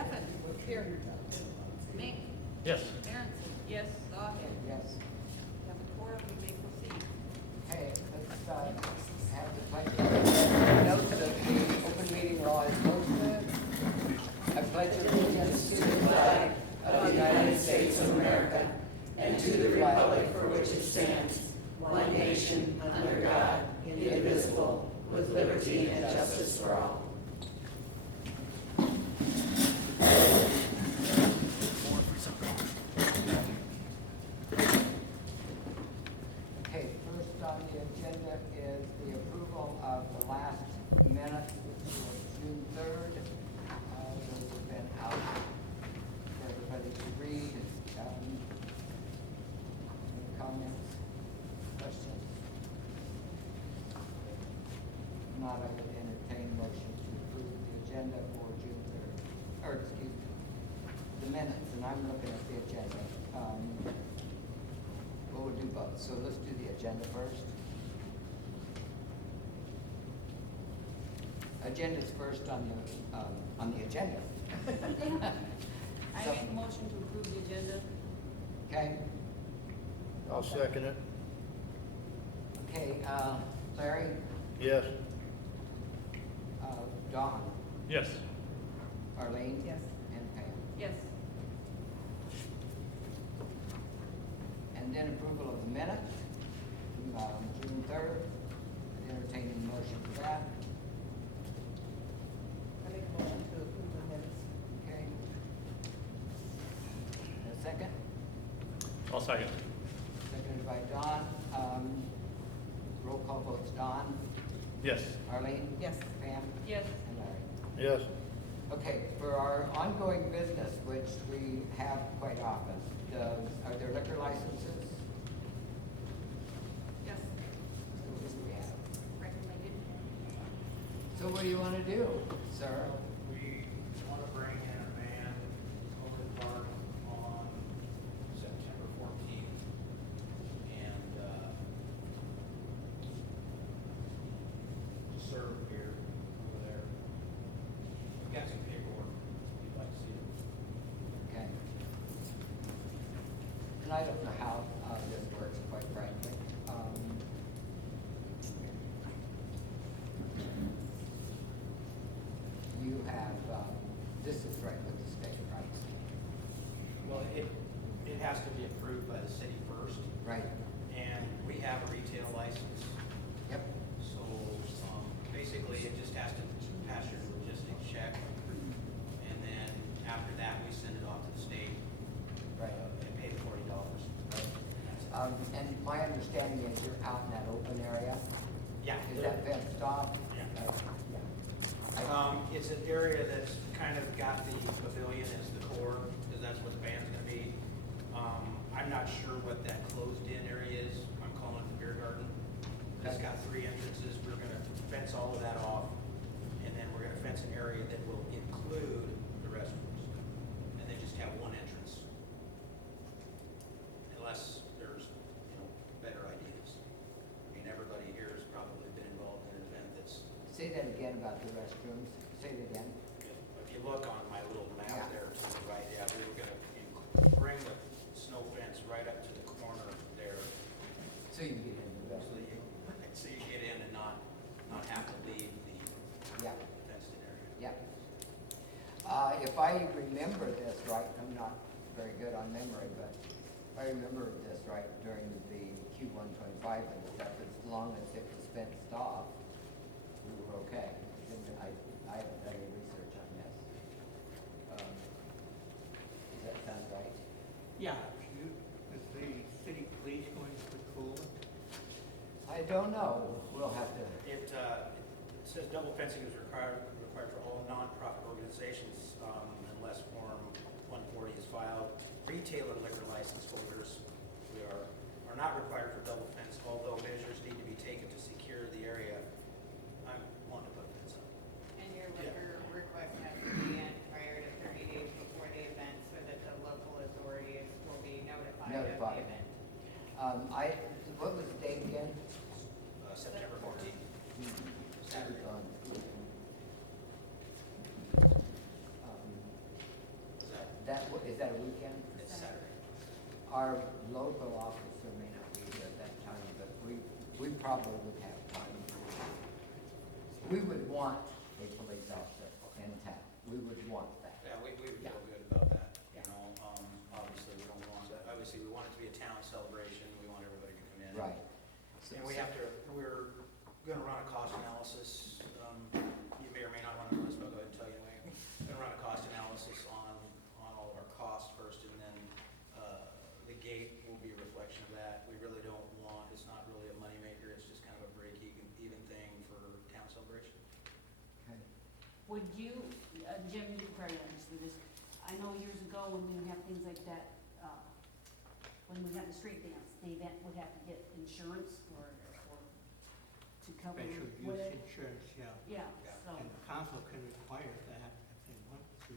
Steffen. Here. Mink. Yes. Aronson. Yes. Lawhead. Yes. Have a quorum, we may proceed. Okay, let's have the pledge. Note that the open meeting law is posted. I pledge allegiance to the flag of the United States of America and to the republic for which it stands, one nation, under God, indivisible, with liberty and justice for all. Okay, first on the agenda is the approval of the last minutes, which was June 3rd. Those have been out for everybody to read. Any comments, questions? If not, I would entertain motion to approve the agenda for June 3rd, or excuse me, the minutes, and I'm looking at the agenda. Well, we'll do both, so let's do the agenda first. Agenda's first on the agenda. I make a motion to approve the agenda. Okay, I'll second it. okay, Larry, Yes. Dawn, Yes. Arlene? Yes. And Pam. Yes. And then approval of the minutes, June 3rd, entertaining motion for that. I make a motion to approve the minutes. Okay. And a second? I'll second. Seconded by Dawn. Roll call votes, Dawn, Yes. Arlene? Yes. Pam? Yes. And Larry. Yes. Okay, for our ongoing business, which we have quite often, are there liquor licenses? Yes. What do we have? Recommended. So what do you want to do, sir? We want to bring in a band over the park on September 14th. And, to serve beer over there. We've got some paperwork, if you'd like to see it. Okay. And I don't know how this works, quite frankly. You have, this is right with the state, right? Well, it has to be approved by the city first, Right, and we have a retail license. yep, So, basically, it just has to pass your logistics check, and then after that, we send it off to the state, right. and pay $40. And my understanding is you're out in that open area? Yeah. Is that fenced off? Yeah. Yeah. It's an area that's kind of got the pavilion as the core, because that's what the band's gonna be. I'm not sure what that closed-in area is, I'm calling it the beer garden. It's got 3 entrances, we're gonna fence all of that off, and then we're gonna fence an area that will include the restrooms, and then just have one entrance. Unless there's, better ideas. I mean, everybody here has probably been involved in an event that's, Say that again about the restrooms. Say it again. if you look on my little Yeah. map there to the right, yeah, we were gonna bring the snow fence right up to the corner there. So you can get into the So restroom. you get in and not have to leave the Yeah, fenced in area. yeah. If I remember this right, I'm not very good on memory, but if I remember this right, during the Q125 and stuff, as long as it was fenced off, we were okay. I haven't done any research on this. Does that sound right? Yeah, is the city police going to patrol it? I don't know. We'll have to, It says double fencing is required for all nonprofit organizations unless Form 140 is filed. Retailer liquor license holders are not required for double fence, although measures need to be taken to secure the area. I want to put a fence up. And your liquor request has to be in prior to 30 days before the event so that the local authorities will be notified of the Notified. event. what was the date again? September 14th. Saturday. Um, that a weekend? It's Saturday. Our local officer may not be here at that time, but we probably would have time. We would want a police officer in town. We would want that. Yeah, we would Yeah. feel good about that, you know, obviously, we don't want, obviously, we want it to be a town celebration, we want everybody to come in. Right. And we have to, we're gonna run a cost analysis, you may or may not wanna know this, but I'll go ahead and tell you anyway. We're gonna run a cost analysis on all of our costs first, and then, the gate will be a reflection of that. We really don't want, it's not really a moneymaker, it's just kind of a break-even thing for town celebration. Okay. Would you, Jim, you can probably answer this. I know years ago when we would have things like that, when we had the street dance, the event would have to get insurance or to cover Special use whatever. insurance, yeah. Yeah, Yeah. so, And the council can require that if they want to,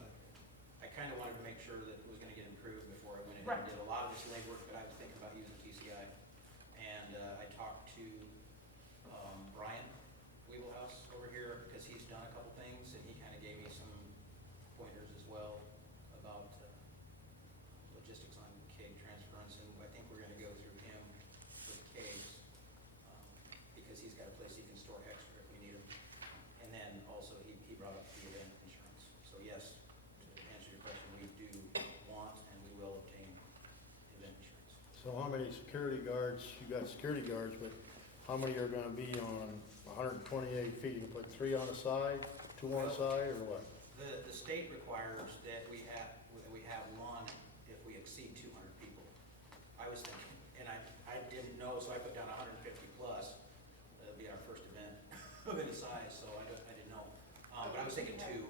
but I kind of wanted to make sure that it was gonna get improved before I went ahead Right. and did a lot of this legwork, but I was thinking about using TCI. And, I talked to, Brian Weeblehouse over here, because he's done a couple things, and he kind of gave me some pointers as well about, logistics on keg transference, and I think we're gonna go through him with kegs, because he's got a place he can store extra if we need them. And then also, he brought up the event insurance. So yes, to answer your question, we do want and we will obtain event insurance. So how many security guards, you got security guards, but how many are gonna be on 128 feet? You can put 3 on the side, 2 on the side, or what? The state requires that we have one if we exceed 200 people. I was thinking, and I didn't know, so I put down 150 plus. That'll be our first event of any size, so I didn't know. But I was thinking 2.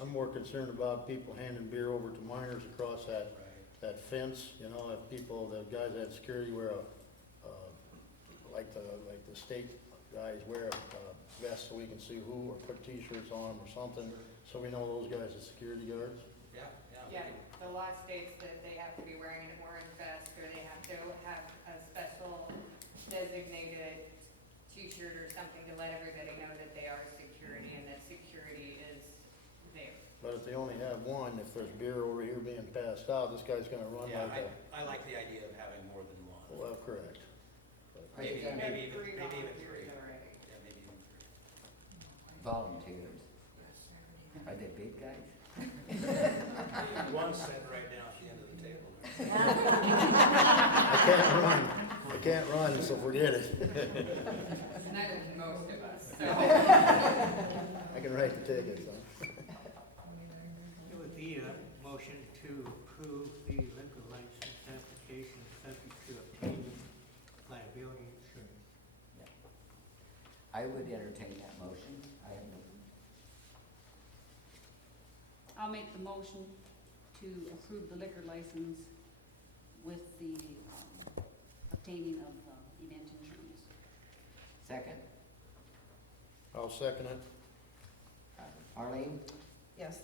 I'm more concerned about people handing beer over to minors across that fence, you know, if people, the guys at security wear like the state guys wear a vest so we can see who, or put T-shirts on them or something, so we know those guys are security guards. Yeah. Yeah, the law states that they have to be wearing an orange vest, or they have to have a special designated T-shirt or something to let everybody know that they are security and that security is there. But if they only have one, if there's beer over here being passed out, this guy's gonna run Yeah, like a, I like the idea of having more than one. well, correct. Are you gonna Maybe Three even 3. volunteers already. Yeah, maybe even 3. volunteers? Are they big guys? One sitting right down at the end of the table. I can't run, so forget it. Neither can most of us, so. I can write the tickets, huh? it would be a motion to approve the liquor license application subject to obtaining liability insurance. I would entertain that motion. I have no. I'll make the motion to approve the liquor license with the obtaining of event insurance. Second? I'll second it. Arlene? Yes.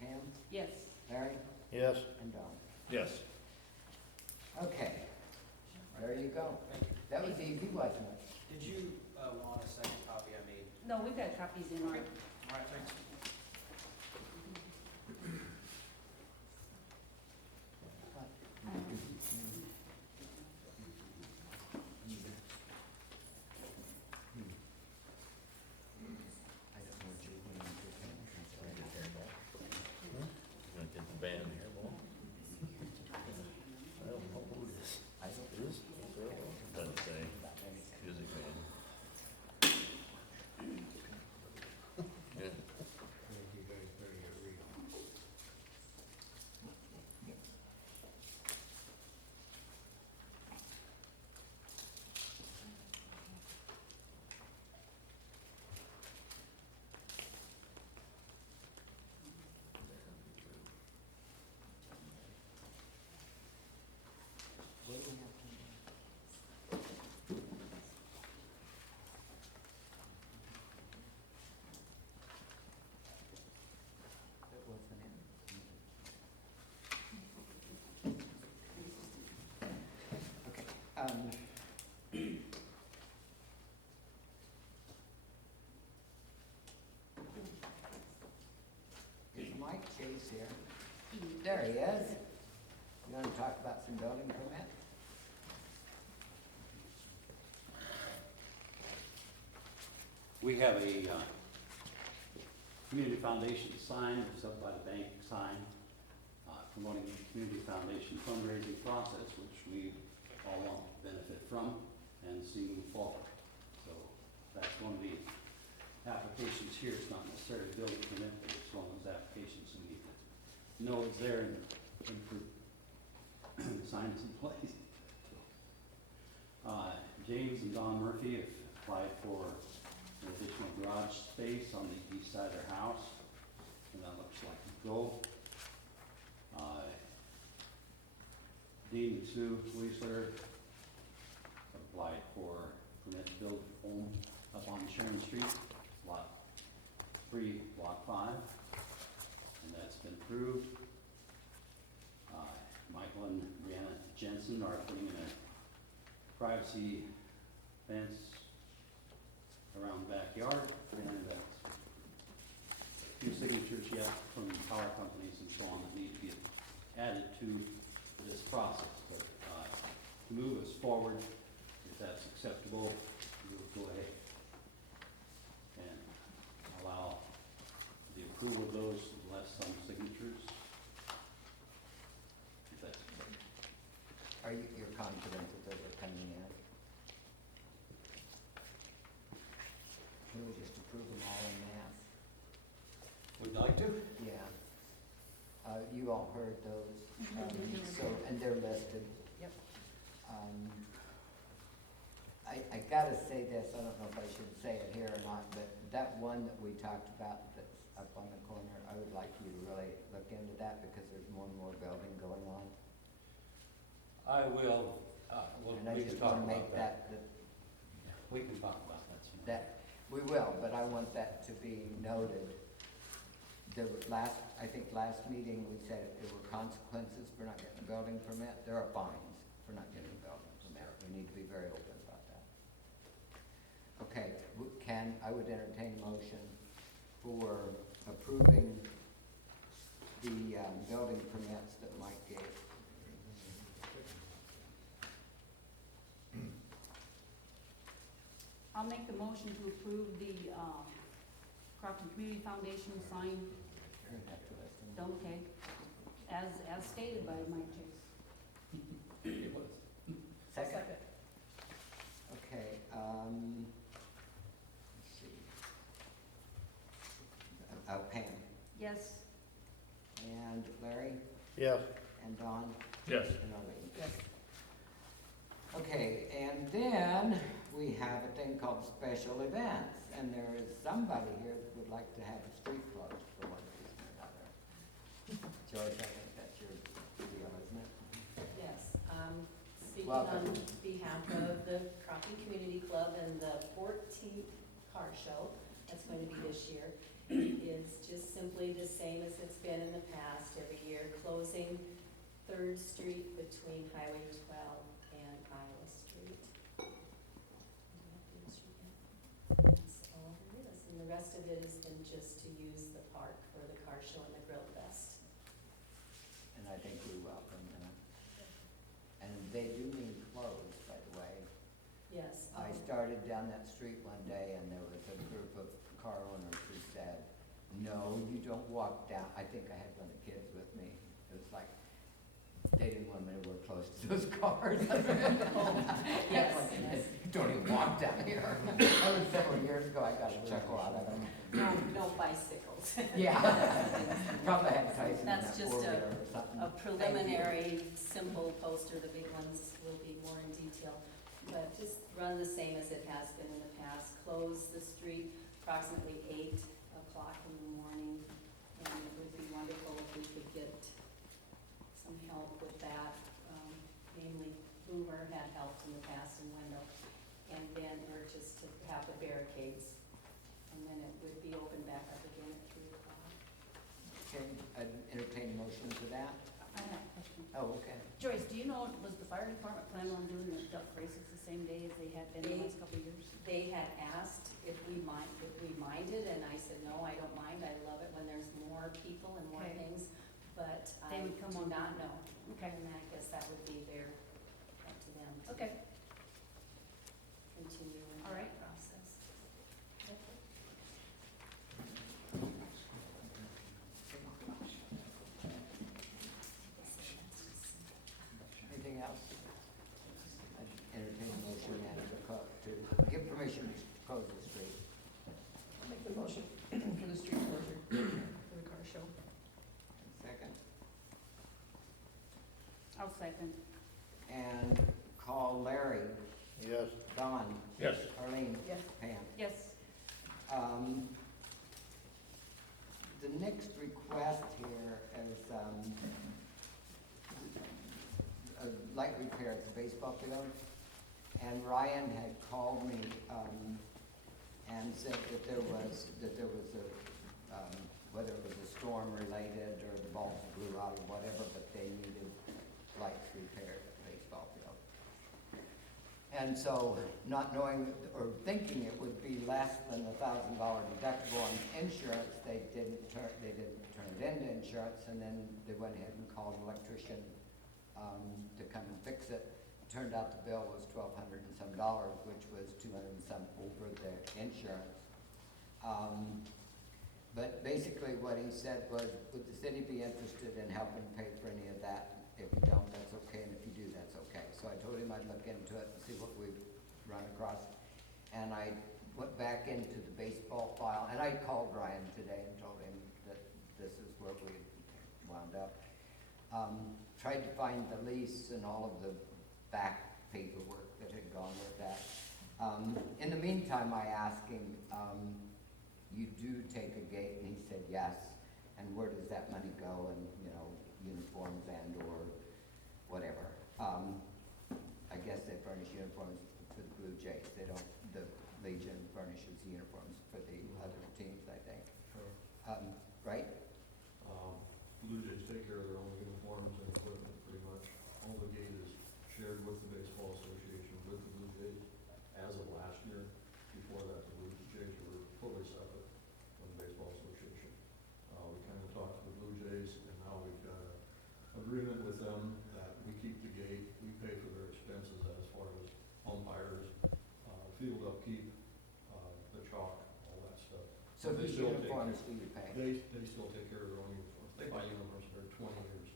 Pam? Yes. Larry? Yes? And Don? Yes. Okay, there you go. That was easy, wasn't it? Did you want a second copy I made? No, we've got copies in our. All right, thanks. I don't know what you're going to do. Gonna get the band here, boy. I don't know who it is. I don't. It is? Doesn't say music band. Yeah. You guys better get real. What do we have to do? It wasn't in. Okay, is Mike Chase here? There he is. You wanna talk about some building permits? We have a community foundation sign, it's up by the bank sign, promoting the community foundation fundraising process, which we all want to benefit from and see move forward. So that's one of the applications here. It's not necessarily a building permit, but it's one of those applications we need to know it's there and improve. Signs in place. James and Don Murphy have applied for an additional garage space on the east side of their house, and that looks like a go. Dean and Sue Weisler applied for permit to build a home up on Sharon Street, lot 3, block 5, and that's been approved. Michael and Brianna Jensen are putting in a privacy fence around the backyard, and that's a few signatures yet from power companies and so on that need to be added to this process. But to move us forward, if that's acceptable, we'll go ahead and allow the approval of those less some signatures. If that's okay. Are you, you're confident that those are coming in? Can we just approve them all in mass? Would you like to? Yeah. You all heard those, so, and they're listed. Yep. I gotta say this, I don't know if I should say it here or not, but that one that we talked about that's up on the corner, I would like you to really look into that because there's more and more building going on. I will, well, And I we can just talk wanna make about that. that, We can talk about that some more. that, we will, but I want that to be noted. The last, I think last meeting, we said there were consequences for not getting a building permit. There are fines for not getting a building permit. We need to be very open about that. Okay, I would entertain a motion for approving the building permits that Mike gave. I'll make the motion to approve the Crofton Community Foundation sign, You're gonna have to listen. okay, as stated by Mike Chase. It was. Second. Okay, let's see. Pam, Yes. and Larry, Yes. and Don, Yes. and Arlene. Yes. Okay, and then we have a thing called special events, and there is somebody here that would like to have a street closed for one reason or another. George, I think that's your deal, isn't it? Yes, speaking Welcome. on behalf of the Crofton Community Club and the 14th car show that's going to be this year. It's just simply the same as it's been in the past every year, closing 3rd Street between Highway 12 and Iowa Street. That's all it is, and the rest of it has been just to use the park for the car show and the grill fest. And I think we welcome that. And they do mean closed, by the way. Yes. I started down that street one day and there was a group of car owners who said, no, you don't walk down. I think I had one of the kids with me. It was like, they didn't want me to work close to those cars. Yes. Don't even walk down here. That was several years ago. I got a chuckle out of them. No bicycles. Yeah. Probably had Tyson in that That's just four-wheeler or something. A preliminary, simple poster, the big ones will be more in detail. But just run the same as it has been in the past. Close the street approximately 8 o'clock in the morning. And it would be wonderful if we could get some help with that. Namely, Boomer had helped in the past in Wendell. And then, or just to have the barricades. And then it would be open back up again at 3 o'clock. Okay, I'd entertain a motion to that. I have a question. Oh, okay. Joyce, do you know, was the fire department planning on doing the duck races the same day as they had been the last couple of years? They had asked if we minded, and I said, no, I don't mind, I love it when there's more people and more Okay. things. but They I would come do on. not know. Okay. And I guess that would be their, up to them to Okay, continue in All right. that process. Anything else? I'd entertain a motion and to give permission to close the street. I'll make the motion for the street closure for the car show. Second. I'll second. And call Larry, Yes. Don, Yes. Arlene, Yes. Pam. Yes. The next request here is, a light repair at the baseball field. And Ryan had called me, and said that there was a, whether it was a storm related or the balls blew out or whatever, but they needed lights repaired at the baseball field. And so, not knowing or thinking it would be less than $1,000 deductible on insurance, they didn't turn it into insurance, and then they went ahead and called an electrician to come and fix it. Turned out the bill was $1,200 and some, which was 200 and some over the insurance. But basically what he said was, would the city be interested in helping pay for any of that? If you don't, that's okay, and if you do, that's okay. So I told him I'd look into it and see what we've run across. And I went back into the baseball file, and I called Ryan today and told him that this is where we wound up. Tried to find the lease and all of the back paperwork that had gone with that. In the meantime, I asked him, you do take a gate, and he said yes. And where does that money go? And, you know, uniforms and or whatever. I guess they furnish uniforms for the Blue Jays. They don't, the Legion furnishes uniforms for the other teams, I think. Sure. Right? Blue Jays take care of their own uniforms and equipment, pretty much. All the gate is shared with the Baseball Association, with the Blue Jays. As of last year, before that, the Blue Jays were fully separate from the Baseball Association. We kind of talked to the Blue Jays, and now we've got an agreement with them that we keep the gate, we pay for their expenses as far as umpires, field upkeep, the chalk, all that stuff. So They whose still take uniforms care- do you pay? They still take care of their own uniforms. They buy uniforms for 20 years,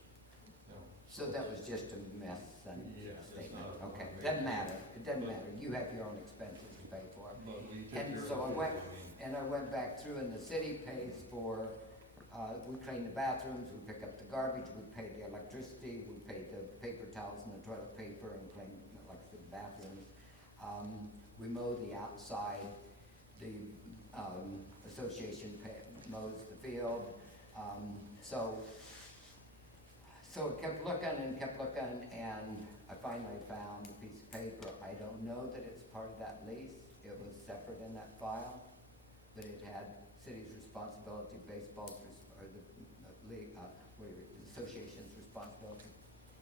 you know. So that was just a mess and Yeah, it's statement. not a Okay, problem. doesn't matter. It doesn't matter. You have your own expenses to pay for. But we take And care of so I the went, field, I mean. and I went back through, and the city pays for, we clean the bathrooms, we pick up the garbage, we pay the electricity, we pay the paper towels and the toilet paper and clean, like the bathrooms. We mow the outside, the, association mows the field. So it kept looking and kept looking, and I finally found a piece of paper. I don't know that it's part of that lease. It was separate in that file, but it had city's responsibility, baseball's, or the league, association's responsibility,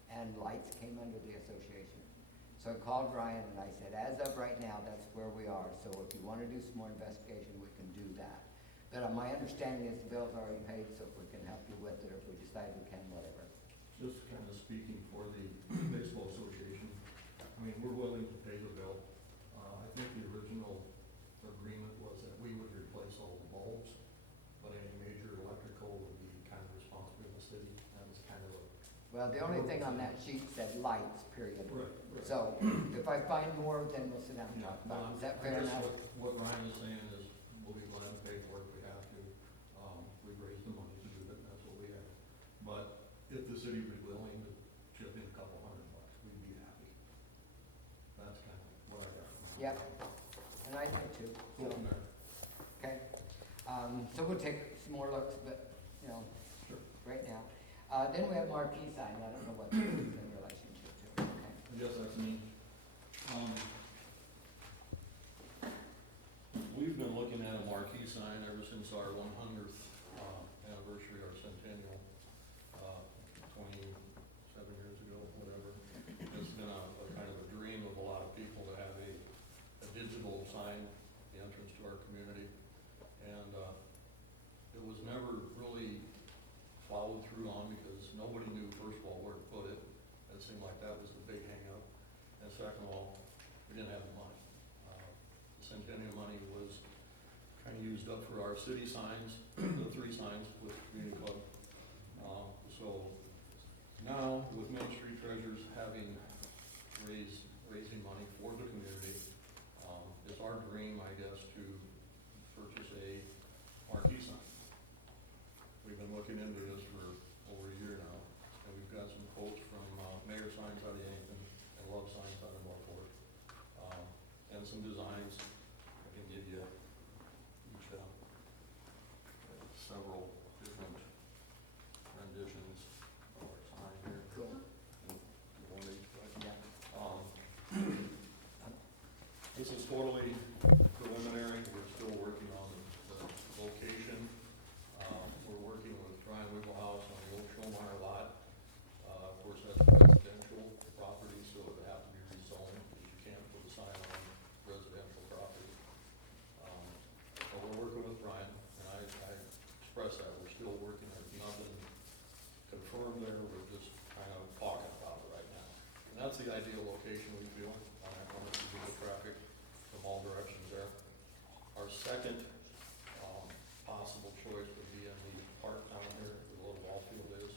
and lights came under the association. So I called Ryan and I said, as of right now, that's where we are. So if you want to do some more investigation, we can do that. But my understanding is the bill's already paid, so if we can help you with it, or if we decide we can, whatever. Just kind of speaking for the Baseball Association, I mean, we're willing to pay the bill. I think the original agreement was that we would replace all the bulbs, but any major electrical would be kind of responsible for the city. That was kind of a. Well, the only thing on that sheet said lights, period. Right. So if I find more, then we'll sit down and talk about it. Is that fair I guess enough? what Ryan is saying is, we'll be glad to pay for it if we have to. We've raised the money to do it, and that's what we have. But if the city was willing to chip in a couple $100, we'd be happy. That's kind of what I got from him. Yep, and I think too. Go from there. Okay, so we'll take some more looks, but, you know, Sure. right now. Then we have marquee sign, I don't know what this is in relationship to, okay? I guess that's me. We've been looking at a marquee sign ever since our 100th anniversary, our centennial, 27 years ago, whatever. It's been a kind of a dream of a lot of people to have a digital sign, the entrance to our community. And it was never really followed through on because nobody knew, first of all, where to put it. It seemed like that was the big hangup. And second of all, we didn't have the money. The Centennial money was kind of used up for our city signs, the 3 signs with Community Club. So now, with Main Street Treasures having raising money for the community, it's our dream, I guess, to purchase a marquee sign. We've been looking into this for over a year now, and we've got some quotes from Mayor Signs out of Yankton and Love Signs out of Norfolk, and some designs. I can give you each several different renditions of our sign here. Cool. You want each, right? Yeah. This is totally preliminary. We're still working on the location. We're working with Brian Wigglehouse on the old Schomeyer lot. Of course, that's a residential property, so it would have to be rezoned, because you can't put a sign on residential property. But we're working with Brian, and I express that. We're still working. There's nothing confirmed there. We're just kind of talking about it right now. And that's the ideal location we feel on that one, to the traffic from all directions there. Our second possible choice would be in the park down here, where the little ball field is.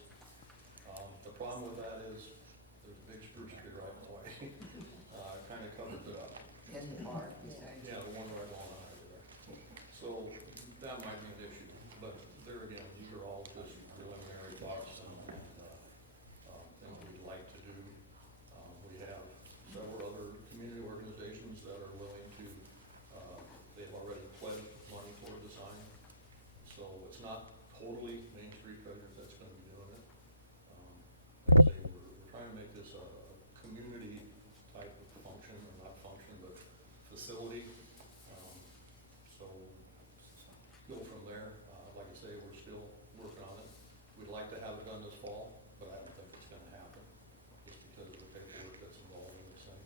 The problem with that is there's a big spruce tree right in the way. Kind of covers it up. In the park, you say? Yeah, the one right along the highway there. So that might be an issue, but there again, these are all just preliminary thoughts and things we'd like to do. We have several other community organizations that are willing to, they've already pledged money toward the sign. So it's not totally Main Street Treasures that's gonna be doing it. Like I say, we're trying to make this a community type of function, or not function, but facility. So go from there. Like I say, we're still working on it. We'd like to have it done this fall, but I don't think it's gonna happen, just because of the paperwork that's involved in this thing.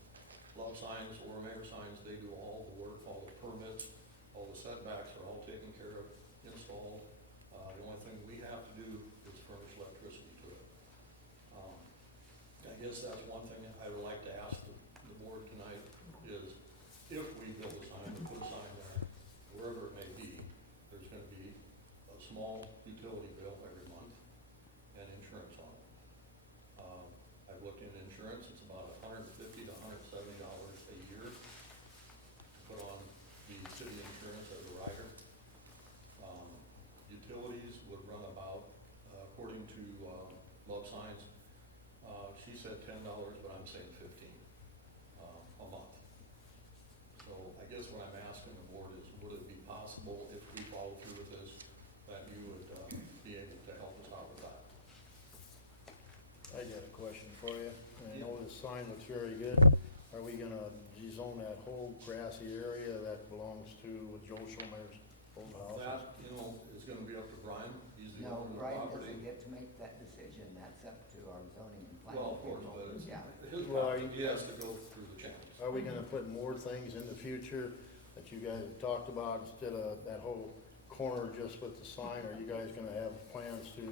Love Signs or Mayor Signs, they do all the work, all the permits, all the setbacks are all taken care of, installed. The only thing we have to do is furnish electricity to it. I guess that's one thing I would like to ask the board tonight is, if we build a sign, or put a sign there, wherever it may be, there's gonna be a small utility bill every month and insurance on it. I've looked into insurance, it's about $150 to $170 a year to put on the city insurance as a rider. Utilities would run about, according to Love Signs, she said $10, but I'm saying $15 a month. So I guess what I'm asking the board is, would it be possible, if we follow through with this, that you would be able to help us out with that? I got a question for you. I know the sign looks very good. Are we gonna rezone that whole grassy area that belongs to Joe Schomeyer's old house? That, is gonna be up to Brian. He's the No, owner of the Brian property. doesn't get to make that decision. That's up to our zoning and planning. Well, of course, people. but it's Yeah. his Well, property. He has to go through the channels. Are we gonna put more things in the future that you guys have talked about instead of that whole corner just with the sign? Are you guys gonna have plans to,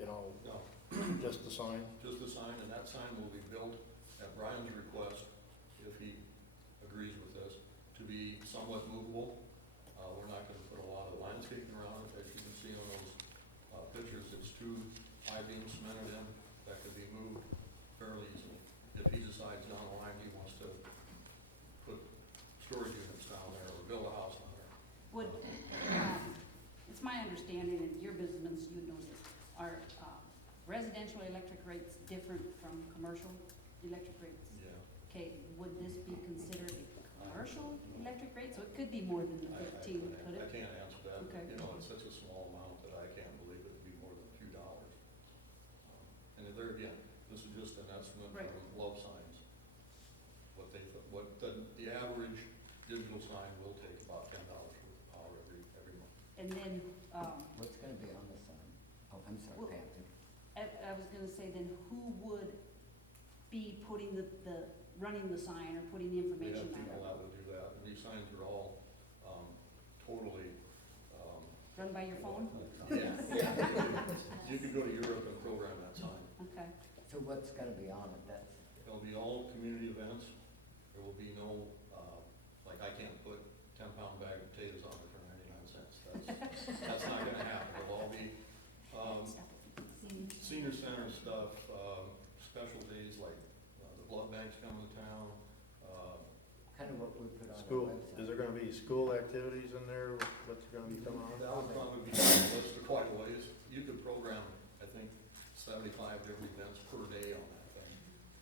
No, just the sign? just a sign, and that sign will be built at Brian's request, if he agrees with this, to be somewhat movable. We're not gonna put a lot of landscaping around it. As you can see on those pictures, it's 2 I-beams cemented in that could be moved fairly easily. If he decides down the line he wants to put storage units down there or build a house down there. Would, it's my understanding, and your business, you know this, are residential electric rates different from commercial electric rates? Yeah. Okay, would this be considered a commercial electric rate? So it could be more than the 15, could I it? can't answer that. Okay. It's such a small amount that I can't believe it'd be more than a few dollars. And there again, this is just an estimate Right. from Love Signs. What the average digital sign will take about $10 worth of power every month. And then, What's gonna be on the sign? Oh, I'm sorry, Well, Pam. I was gonna say, then who would be putting running the sign or putting the We information have people on it? that would do that, and these signs are all totally. Run by your phone? Yeah. You could go to Europe and program that sign. Okay. So what's gonna be on it? That's, It'll be all community events. There will be no, like I can't put 10-pound bag of potatoes on it for 99 cents. That's not gonna happen. It'll all be, senior center stuff, special days like, the blood bank's coming to town, kind of what we put on our School, website. is there gonna be school activities in there, what's gonna be coming on? that would probably be on the list for quite a ways. You could program, I think, 75 different events per day on that thing.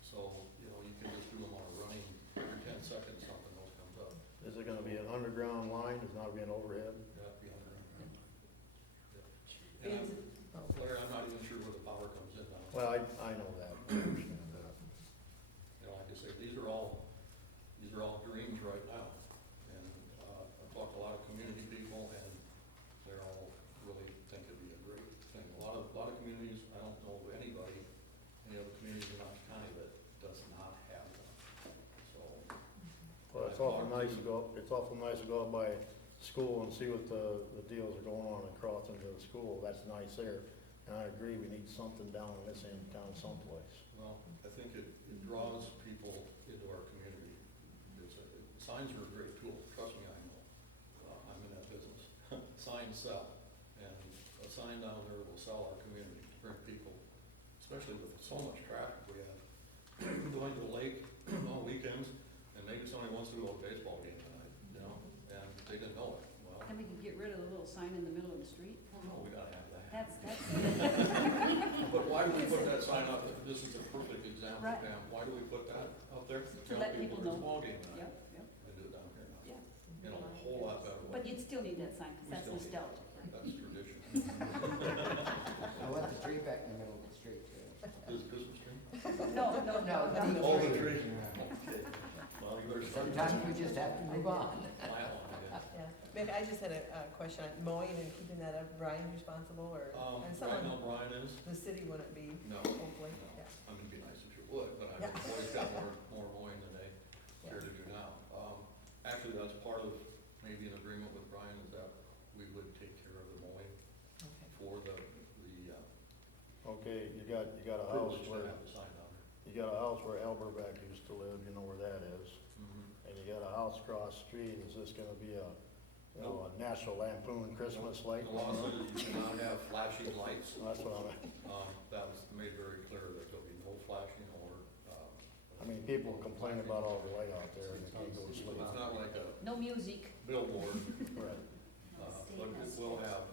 So, you know, you can just do them on a running, every 10 seconds, something else comes up. Is it gonna be an underground line, is it not gonna be an overhead? You have to be underground. Yeah. And Larry, I'm not even sure where the power comes in now. Well, I know that, I understand that. You know, like I say, these are all dreams right now. And, I've talked to a lot of community people and they're all really think it'd be a great thing. A lot of communities, I don't know of anybody, any other communities in Knox County that does not have one. So, Well, it's awful nice to go out by school and see what the deals are going on in Crofton to the school, that's nice there. And I agree, we need something down in this end of town someplace. well, I think it draws people into our community. Signs are a great tool, trust me, I know. I'm in that business. Signs sell, and a sign down there will sell our community, to bring people, especially with so much traffic we have. Going to the lake on weekends, and maybe somebody wants to go to a baseball game tonight, you know, and they didn't know it. Well, Then we can get rid of the little sign in the middle of the street. no, we gotta have that. That's, But why do we put that sign up? This is a perfect example, Right. Pam. Why do we put that up there? To let people know. There's a ball game tonight. Yep, yep, I do it down here now. yeah. You know, a whole lot better way. But you'd still need that sign, because We that's still need nostalgic. That's tradition. I want the tree back in the middle of the street too. Is it Christmas tree? No, no, No, no. the Oh, the tree. tree. Okay. Well, you better start. Sometimes we just have to move on. Smile on it. Yeah, maybe I just had a question on mowing and keeping that up, Brian's responsible, or, and Right someone, now, Brian is? the city wouldn't be, No. hopefully, No. yeah. I mean, it'd be nice if you would, but Yeah. I've always got more mowing than they Yeah. care to do now. Actually, that's part of maybe an agreement with Brian is that we would take care of the mowing Okay. for the Okay, you got a house privilege to where, have the sign down there. you got a house where Alberback used to live, you know where that is. Mm-hmm. And you got a house across the street, is this gonna be a, you know, a National Lampoon Christmas light? The law says you cannot have flashing lights. That's what That was made very clear that there'll be no flashing or, I mean, people complain about all the light out there and they can't go to sleep. it's not like a No music. billboard, Right. but it will have,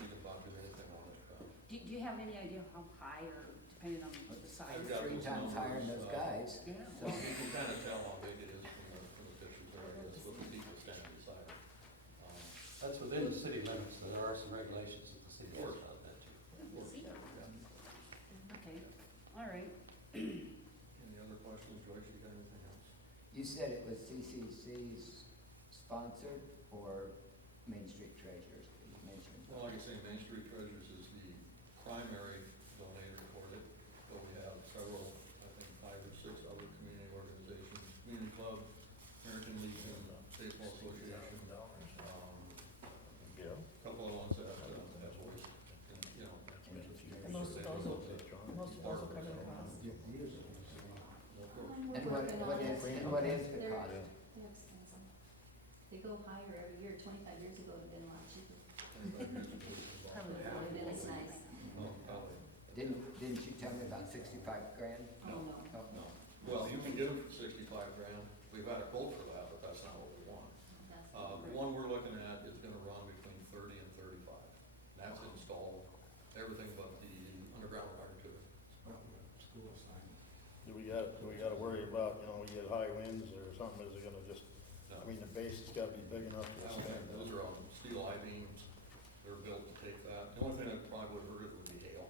you can talk to anything on it. Do you have any idea how high, or depending on the size? I've got 3 those times higher than numbers, those guys. Yeah. So you can kind of tell how big it is from the pictures there, I guess, with the people standing beside it. That's within the city limits, so there are some regulations that the city has about that too. See? Okay, all right. Any other questions, Joyce, you got anything else? You said it was CCC's sponsored or Main Street Treasures, you mentioned. Well, like I say, Main Street Treasures is the primary donator for it, but we have several, I think 5 or 6 other community organizations, Community Club, American Legion, Baseball Association, Yeah. a couple of ones that have voice, and, you know. And most of those will cover the cost. And what is the They're- cost? They're expensive. They go higher every year. 25 years ago, it'd been a lot cheaper. Probably It would've been as nice. Didn't you tell me about 65 grand? Oh, no. Oh, No, well, you can get them for 65 grand, we've had a quote for that, but that's not what we want. That's The one we're looking at is gonna run between 30 and 35. That's installed, everything but the underground wire to it. School sign. Do we gotta worry about, you know, we get high winds or something, is it gonna just, I mean, the base has gotta be big enough to withstand Those that. are on steel I-beams, they're built to take that. The only thing that probably would hurt it would be hail.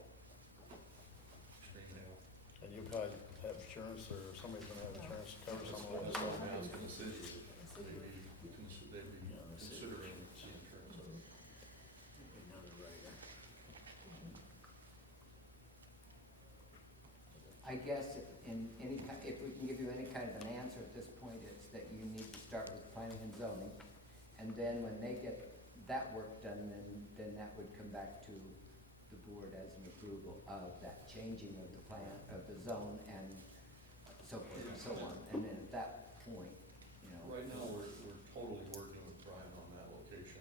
Extreme hail. And you guys have insurance, or somebody's gonna have insurance to cover some of That's this what stuff? I'm asking the city, they'd be considering the insurance of it. I guess if we can give you any kind of an answer at this point, it's that you need to start with planning and zoning. And then when they get that work done, then that would come back to the board as an approval of that changing of the plan, of the zone and so forth and so on. And then at that point, you know. Right now, we're totally working with Brian on that location,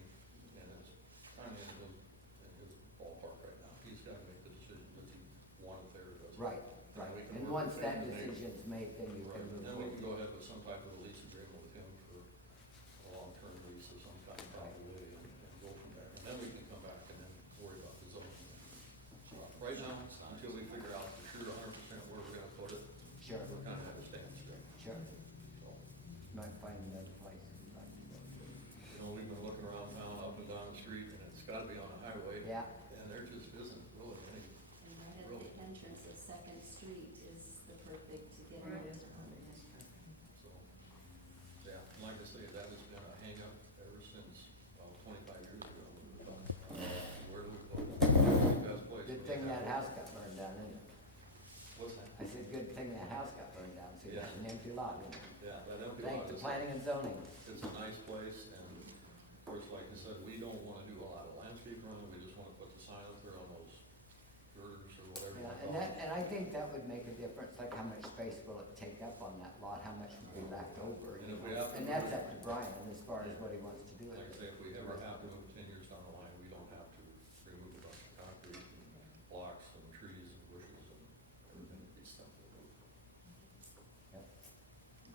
and it's kind of in his ballpark right now. He's got to make the decision, does he want it there or doesn't? Right, And right. we can And work once with that him to make- decision's made, then you Right, can move then we can forward. go ahead with some type of a lease agreement with him for a long-term lease of some kind, probably, and go from there. And then we can come back and then worry about the zoning. Right now, until we figure out for sure 100% where we're gonna put it, Sure, we're kind of at a standstill. sure. So, Might find another place if you'd like to go to. you know, we've been looking around town, up and down the street, and it's gotta be on a highway. Yeah. And there just isn't really any. And right at the entrance of Second Street is the perfect to get Right. in. So, yeah, like I say, that has been a hang-up ever since, about 25 years ago. Where do we put it? Best place. Good thing that house got burned down, isn't it? What's that? I said, good thing that house got burned down, so you got an empty lot, isn't it? Yeah, that empty Thank lot the is, planning and zoning. it's a nice place, and of course, like I said, we don't wanna do a lot of landscape running, we just wanna put the sign up there on those girders or whatever. you Yeah, wanna and call that, it. and I think that would make a difference, like how much space will it take up on that lot, how much would be left over? And you if we know? have to And that's move- up to Brian as far as what he wants to do. Like I say, if we ever have to move 10 years down the line, we don't have to remove a bunch of concrete and blocks and trees and bushes and everything that gets stuff to move. Yep.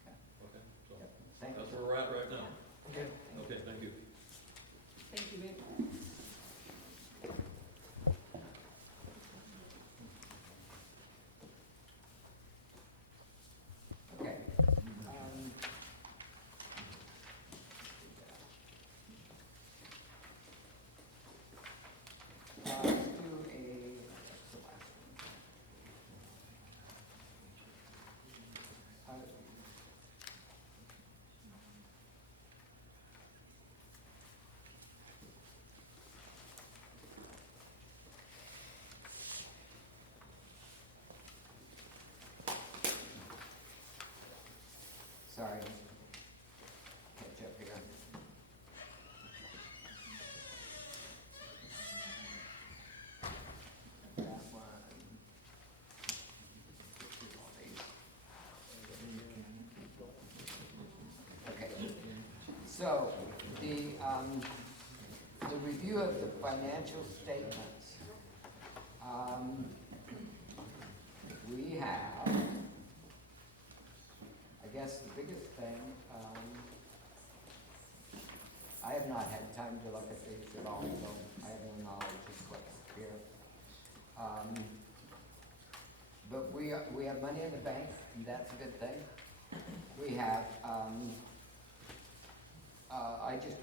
Okay. Okay, so Yep. Thank that's you. where we're at right now. Okay. Okay, thank you. Thank you, Vic. Okay. Let's do a, that's the last one. Sorry. Catch up here. That one. Get through all these. Okay, so the review of the financial statements. We have, I guess the biggest thing, I have not had time to look at these at all, so I have no knowledge of what's here. But we have money in the bank, and that's a good thing. We have,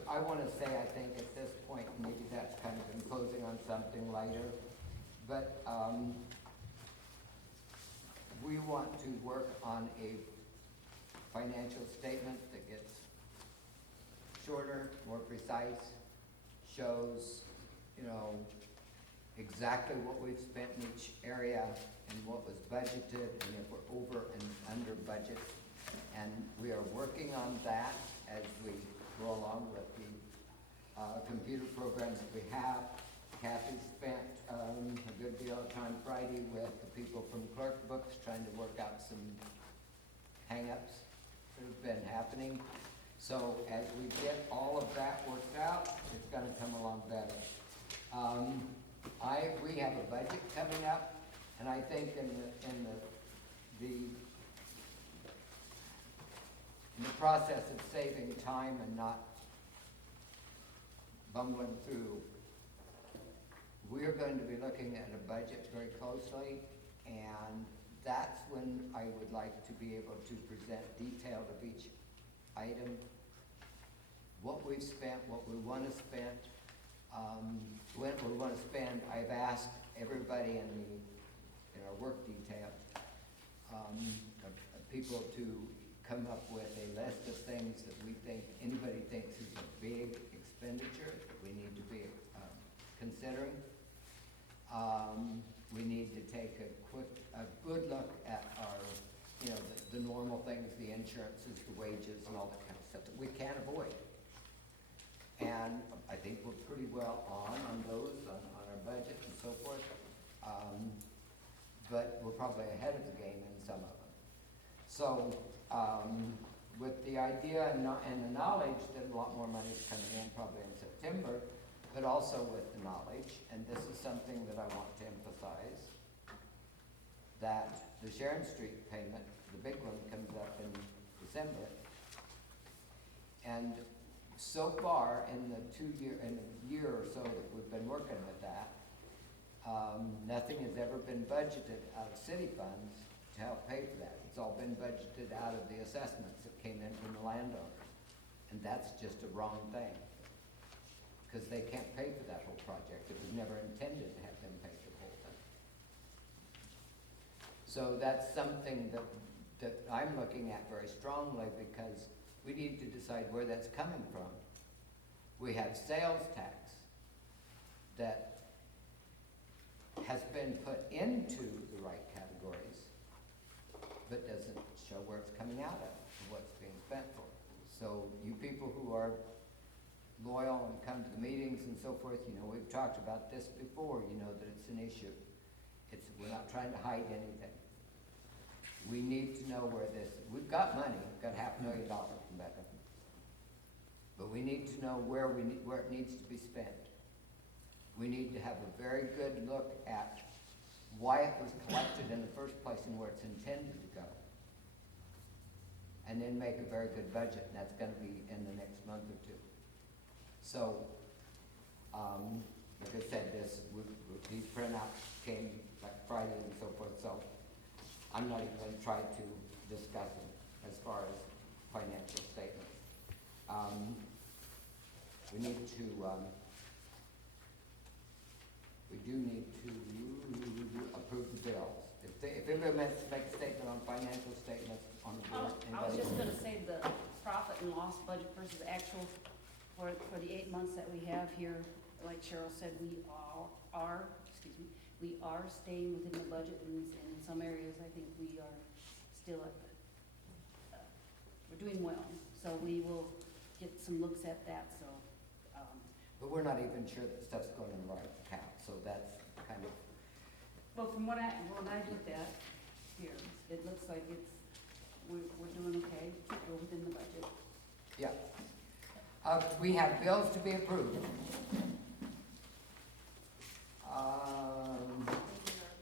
I wanna say, I think at this point, maybe that's kind of imposing on something lighter, but, we want to work on a financial statement that gets shorter, more precise, shows, you know, exactly what we've spent in each area and what was budgeted, and if we're over and under budget. And we are working on that as we go along with the computer programs that we have. Kathy spent a good deal of time Friday with the people from Clerk Books trying to work out some hang-ups that have been happening. So as we get all of that worked out, it's gonna come along better. We have a budget coming up, and I think in the process of saving time and not bumbling through, we are going to be looking at a budget very closely, and that's when I would like to be able to present detail of each item, what we've spent, what we want to spend, when we want to spend. I've asked everybody in our work detail, people to come up with a list of things that we think, anybody thinks is a big expenditure that we need to be considering. We need to take a good look at our, the normal things, the insurances, the wages, and all that kind of stuff that we can't avoid. And I think we're pretty well on those, on our the budget and so forth. But we're probably ahead of the game in some of them. So, with the idea and the knowledge that a lot more money is coming in probably in September, but also with the knowledge, and this is something that I want to emphasize, that the Sharon Street payment, the big one, comes up in December. And so far, in the year or so that we've been working with that, nothing has ever been budgeted out of city funds to help pay for that. It's all been budgeted out of the assessments that came in from the landowners. And that's just a wrong thing, because they can't pay for that whole project. It was never intended to have them pay for the whole thing. So that's something that I'm looking at very strongly, because we need to decide where that's coming from. We have sales tax that has been put into the right categories, but doesn't show where it's coming out of, what it's being spent for. So you people who are loyal and come to the meetings and so forth, you know, we've talked about this before, you know that it's an issue. We're not trying to hide anything. We need to know where we've got money, we've got $500,000 from Becca. But we need to know where it needs to be spent. We need to have a very good look at why it was collected in the first place and where it's intended to go. And then make a very good budget, and that's gonna be in the next month or two. So, like I said, these printouts came like Friday and so forth, so I'm not even gonna try to discuss them as far as financial statements. We do need to approve the bills. If everybody wants to make a statement on financial statements on the board. I was just gonna say the profit and loss budget versus actual for the 8 months that we have here. Like Cheryl said, we are staying within the budget, and in some areas, I think we are still at we're doing well. So we will get some looks at that, so. But we're not even sure that stuff's going in the right account, so that's kind of. Well, from what I looked at here, it looks like we're doing okay, we're within the budget. Yeah. We have bills to be approved.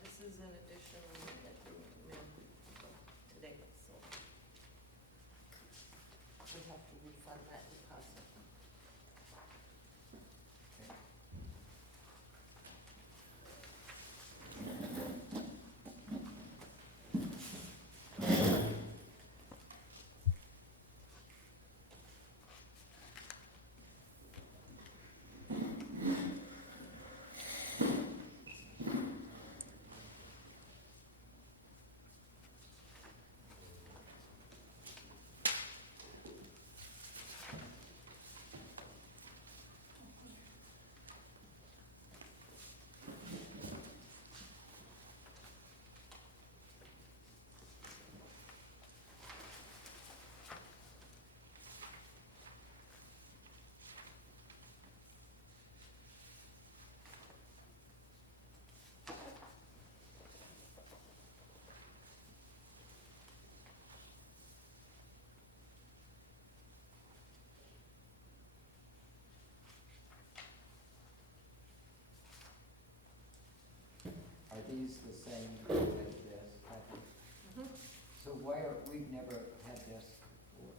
This is an addition that we made today, so we have to refund that deposit. Are these the same as this, Kathy? So why we've never had this before?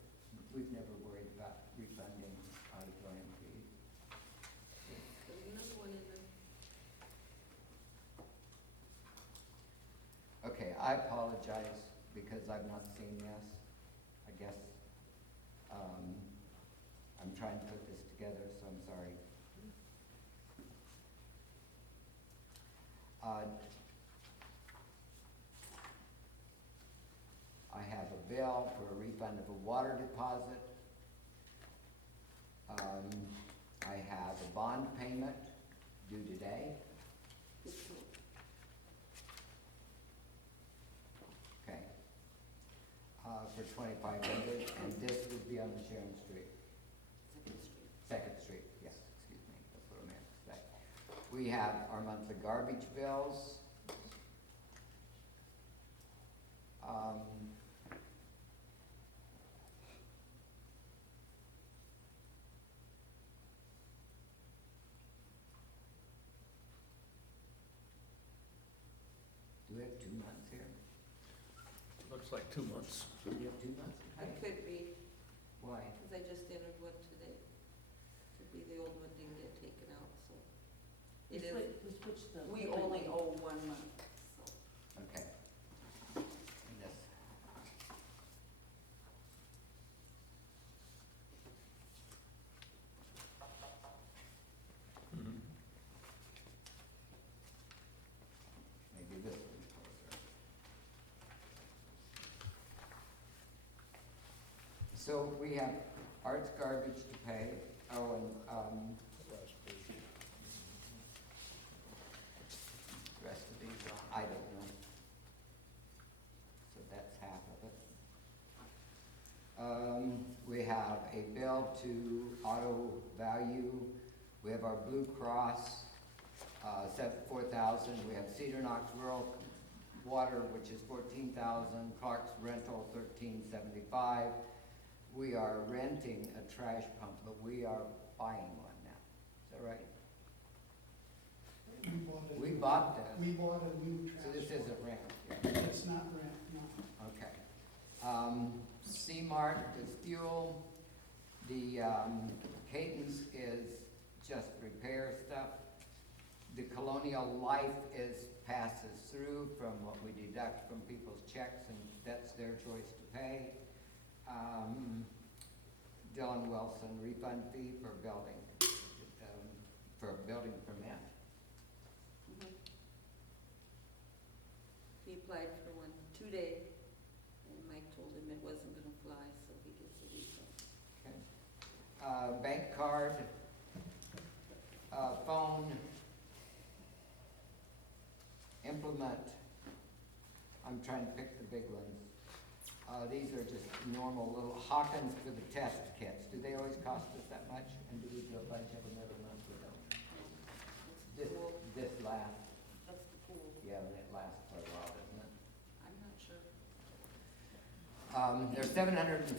We've never worried about refunding auditorium fees. There's another one in there. Okay, I apologize because I've not seen this. I guess, I'm trying to put this together, so I'm sorry. I have a bill for a refund of a water deposit. I have a bond payment due today. Okay. For $2,500, and this would be on the Sharon Street. Second Street, yes, excuse me, that's what I meant to say. We have our monthly garbage bills. Do we have 2 months here? Looks like 2 months. Do we have 2 months? It could be, Why? because I just entered one today. Could be the old one didn't get taken out, so. It is, We switched the. we only owe 1 month, so. Okay. Yes. Maybe this one's closer. So we have arts garbage to pay, oh, and, Last page. the rest of these, I don't know. So that's half of it. We have a bill to Auto Value. We have our Blue Cross, $4,000. We have Cedar Knox Rural Water, which is $14,000. Clark's Rental, $13.75. We are renting a trash pump, but we are buying one now. Is that right? We bought this. We bought a new trash. So this pump. isn't rent. Yeah. It's not rent, no. Okay. C-Mart is fuel. The Caton's is just repair stuff. The Colonial Life passes through from what we deduct from people's checks, and that's their choice to pay. Dylan Wilson refund fee for building permit. He applied for one today, and Mike told him it wasn't gonna fly, so he gets a refund. Okay. Bank card, phone, implement. I'm trying to pick the big ones. These are just normal little Hawkins for the test kits. Do they always cost us that much? And do we do a bunch of them every month? We don't. This last, That's the pool. yeah, and it lasts quite a while, doesn't it? I'm not sure. There's $757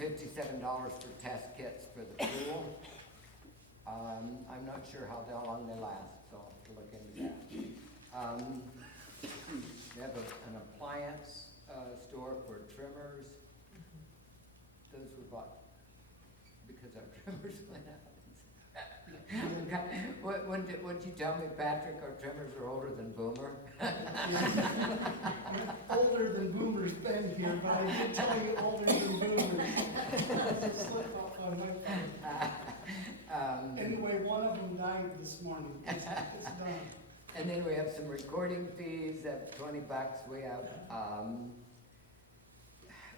for test kits for the pool. I'm not sure how long they last, so I'll have to look into that. We have an appliance store for trimmers. Those were bought because our trimmers went out. What'd you tell me, Patrick? Our trimmers are older than Boomer? Older than Boomer's been here, but I did tell you older than Boomer. It's a slip up on my phone. Anyway, one of them died this morning. It's done. And then we have some recording fees at $20. We have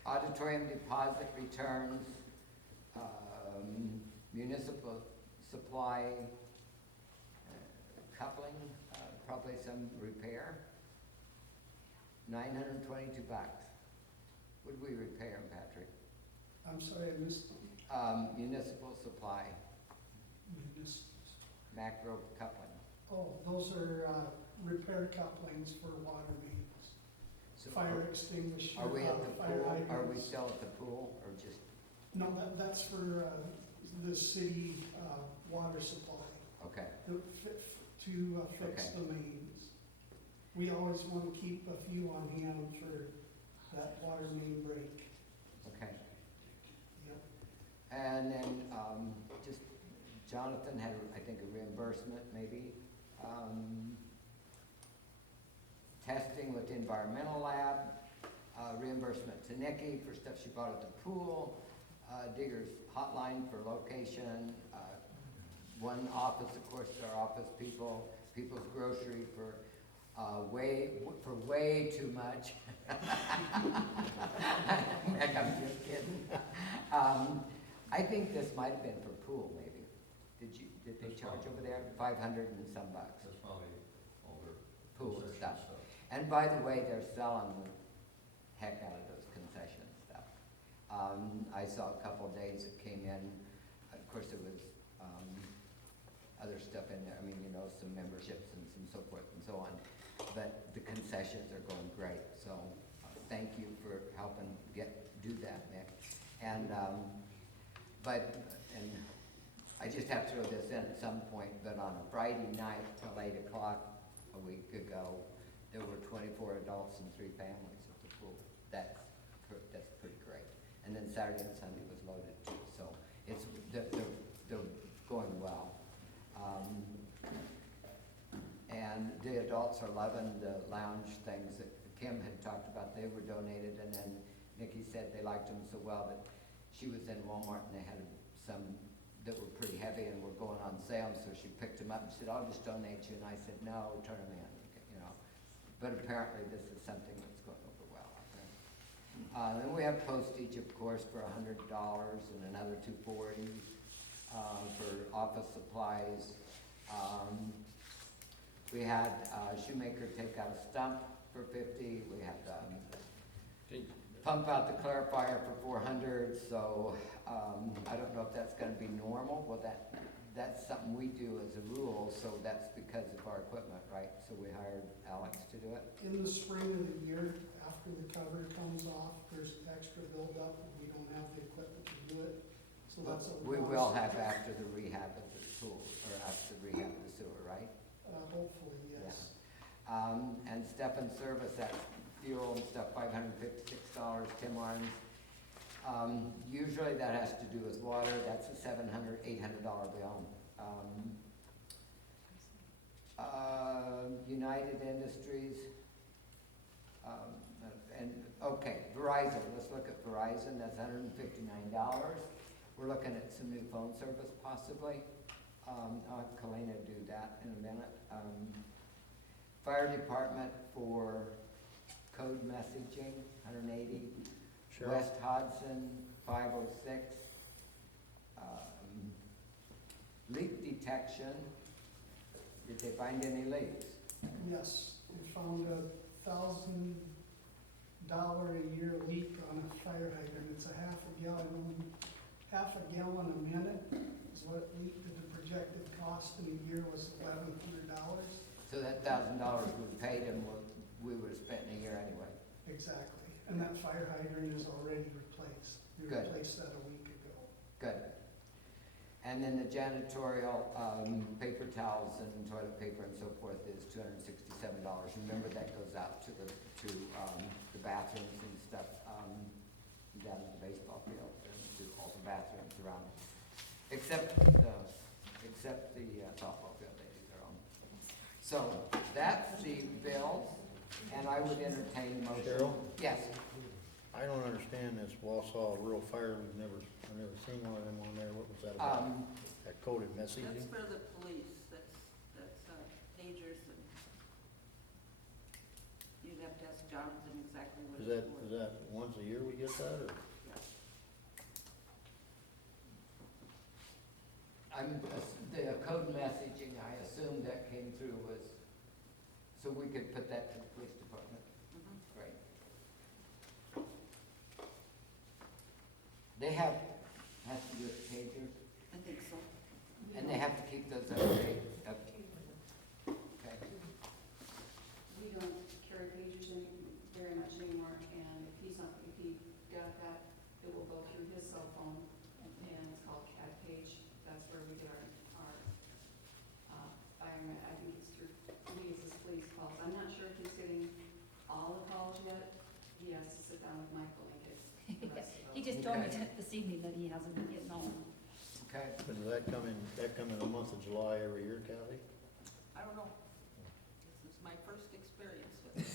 auditorium deposit returns, municipal supply, coupling, probably some repair. $922. Would we repair them, Patrick? I'm sorry, I missed Municipal supply, municipal. macro coupling. Oh, those are repair couplings for water mains, So fire extinguisher, Are we at the fire pool? Are we hydrants. still at the pool or just, No, that's for the city water supply, okay, to fix Okay. the mains. We always want to keep a few on hand for that water main break. okay. Yep. And then, just Jonathan had, I think, a reimbursement maybe. Testing with the environmental lab, reimbursement to Nikki for stuff she bought at the pool, Digger's hotline for location, one office, of course, our office people, People's Grocery for way too much. Heck, I'm just kidding. I think this might have been for pool, maybe. Did they charge over there? 500 and some bucks. That's probably all their Pool concession stuff. And by the way, they're selling the heck out of those concession stuff. I saw a couple of days that came in, of course, there was, other stuff in there, I mean, some memberships and concessions are going great, so thank you for helping do that, Nick. And, and I just have to throw this in at some point, but on a Friday night till 8 o'clock a week ago, there were 24 adults and 3 families at the pool. That's pretty great. And then Saturday and Sunday was loaded too, so they're going well. And the adults are loving the lounge things that Kim had talked about. They were donated, and then Nikki said they liked them so well that she was in Walmart and they had some that were pretty heavy and were going on sale, so she picked them up and said, "I'll just donate you." And I said, "No, turn them in," you know. But apparently this is something that's going over well out there. Then we have postage, of course, for $100 and another $240 for office supplies. We had Shoemaker take out a stump for $50. We had pump out the clarifier for $400. So I don't know if that's going to be normal. Well, that's something we do as a rule. So that's because of our equipment, right? So we hired Alex to do it. In the spring of the year, after the cover comes off, there's extra buildup, and we don't have the equipment to do it. So that's what We will have after the rehab of the pool, or after the rehab of the sewer, right? Hopefully, yes. And step and service, that's fuel and stuff, $556, Tim Arns. Usually that has to do with water, that's a $700, $800 bill. United Industries, okay, Verizon, let's look at Verizon, that's $159. We're looking at some new phone service possibly. I'll have Kalina do that in a minute. Fire department for code messaging, $180. Cheryl? West Hodson, $506. Leak detection, did they find any leaks? Yes, we found $1,000 a year leak on a fire hydrant. It's a half a gallon a minute is what it leaked, and the projected cost in a year was $1,100. So that $1,000 we paid them, we would have spent in a year anyway. Exactly, and that fire hydrant is already replaced. We Good. replaced that a week ago. Good. And then the janitorial, paper towels and toilet paper and so forth is $267. Remember, that goes out to the bathrooms and stuff, down at the baseball field and to all the bathrooms around, except the softball field, they do their own. So that's the bills, and I would entertain a motion. Cheryl? Yes. I don't understand this Wausau rural fire, I've never seen one of them on there, what was that about? That coded messaging? That's for the police, that's pagers, and you'd have to ask Jonathan exactly what Is it's for. that once a year we get that, or? Yeah. The code messaging, I assume that came through was, so we could put that to the police department. Mhm. Great. They has to do with pagers, I think so. and they have to keep those up to date. Okay. We don't carry pagers very much anymore, and if he got that, it will go through his cell phone, and it's called CAD page. That's where we get our firemen, I think it's through, he gets his police calls. I'm not sure if he's getting all the calls yet. He has to sit down with Michael and get the rest of them. He just told me this evening that he hasn't been getting on. Okay. But does that come in the month of July every year, Kathy? I don't know. This is my first experience with it.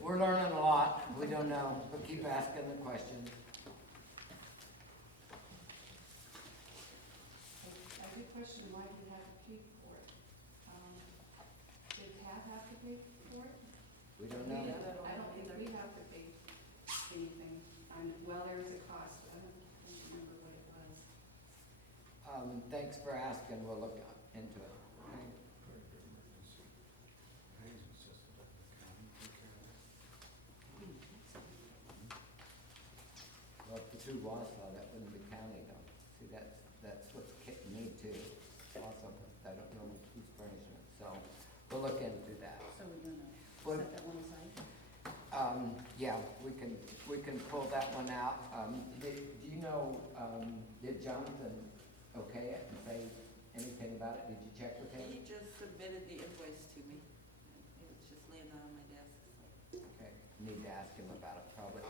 We're learning a lot. We don't know, but keep asking the questions. I did question why we have to pay for it. Did Tad have to pay for it? We don't know. I don't think we have to pay anything. Well, there is a cost, but I don't remember what it was. Thanks for asking. We'll look into it. Okay. Well, if the two Wausau, that wouldn't be county though. See, that's what's kicked me too. Wausau, I don't know who's furnishing it, so we'll look into that. So we're gonna. Well, set that one aside. Yeah, we can pull that one out. Do you know, did Jonathan okay it and say anything about it? Did you check with him? He just submitted the invoice to me. It was just laying on my desk, so. Okay, need to ask him about it probably.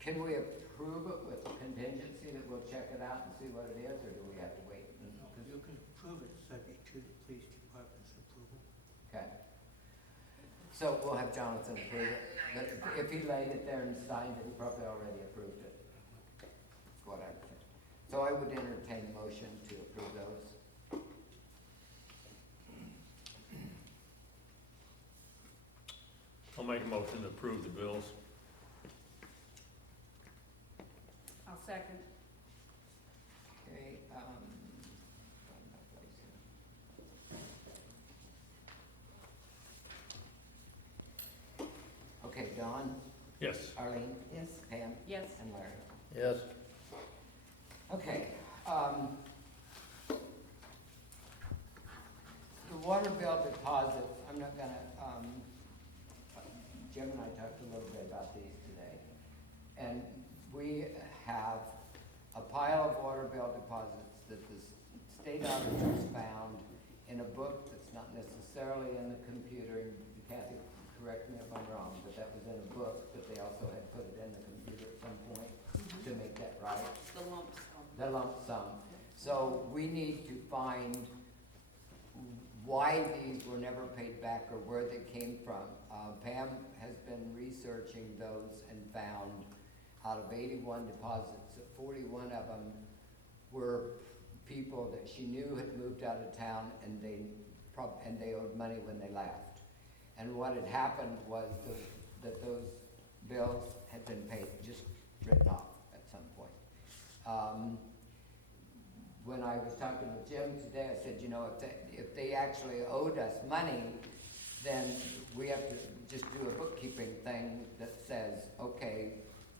Can we approve it with contingency that we'll check it out and see what it is, or do we have to wait? No, you can approve it subject to the police department's approval. Okay. So we'll have Jonathan approve it, but if he laid it there and signed it, he probably already approved it. That's what I would think. So I would entertain a motion to approve those. I'll make a motion to approve the bills. I'll second. Okay, find my place here. Okay, Don, Yes. Arlene, Yes. Pam, Yes. and Larry. Yes, Okay, the water bill deposits, I'm not gonna, Jim and I talked a little bit about these today. And we have a pile of water bill deposits that the state auditors found in a book that's not necessarily in the computer. Kathy, correct me if I'm wrong, but that was in a book, but they also had put it in the computer at some point to make that right. The lump sum. The lump sum. So we need to find why these were never paid back or where they came from. Pam has been researching those and found out of 81 deposits, that 41 of them were people that she knew had moved out of town and they owed money when they left. And what had happened was that those bills had been paid, just written off at some point. When I was talking with Jim today, I said, you know, if they actually owed us money, then we have to just do a bookkeeping thing that says, okay,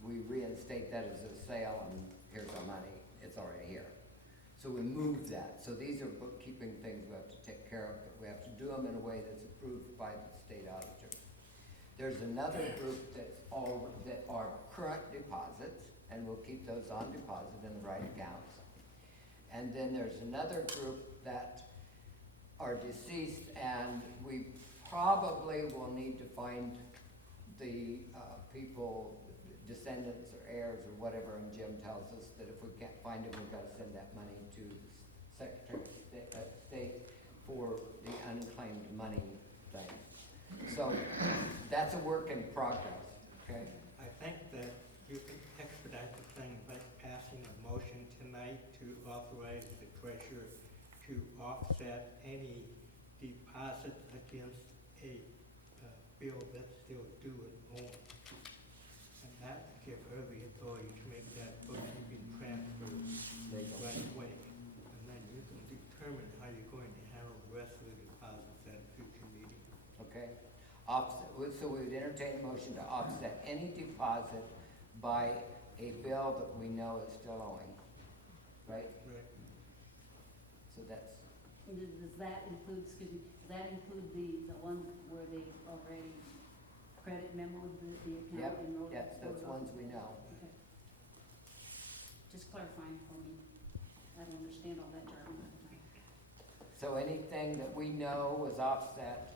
we reinstate that as a sale and here's our money, it's already here. So we move that. So these are bookkeeping things we have to take care of, but we have to do them in a way that's approved by the state auditor. There's another group that are current deposits, and we'll keep those on deposit in the right accounts. And then there's another group that are deceased, and we probably will need to find the people, descendants or heirs or whatever, and Jim tells us that if we can't find them, we've got to send that money to the Secretary of State for the unclaimed money thing. So that's a work in progress, okay? I think that you can expedite the thing by passing a motion tonight to authorize the treasurer to offset any deposit against a bill that's still due and owing. And that would give her the authority to make that bookkeeping transfer right away. And then you can determine how you're going to handle the rest of the deposits at a future meeting. Okay? So we would entertain a motion to offset any deposit by a bill that we know is still owing, right? Right. So that's, Does that include, excuse me, does that include the ones where they already credit memoed the yep, account and wrote? yes, those ones we know. Okay. Just clarifying for me. I don't understand all that jargon. So anything that we know was offset,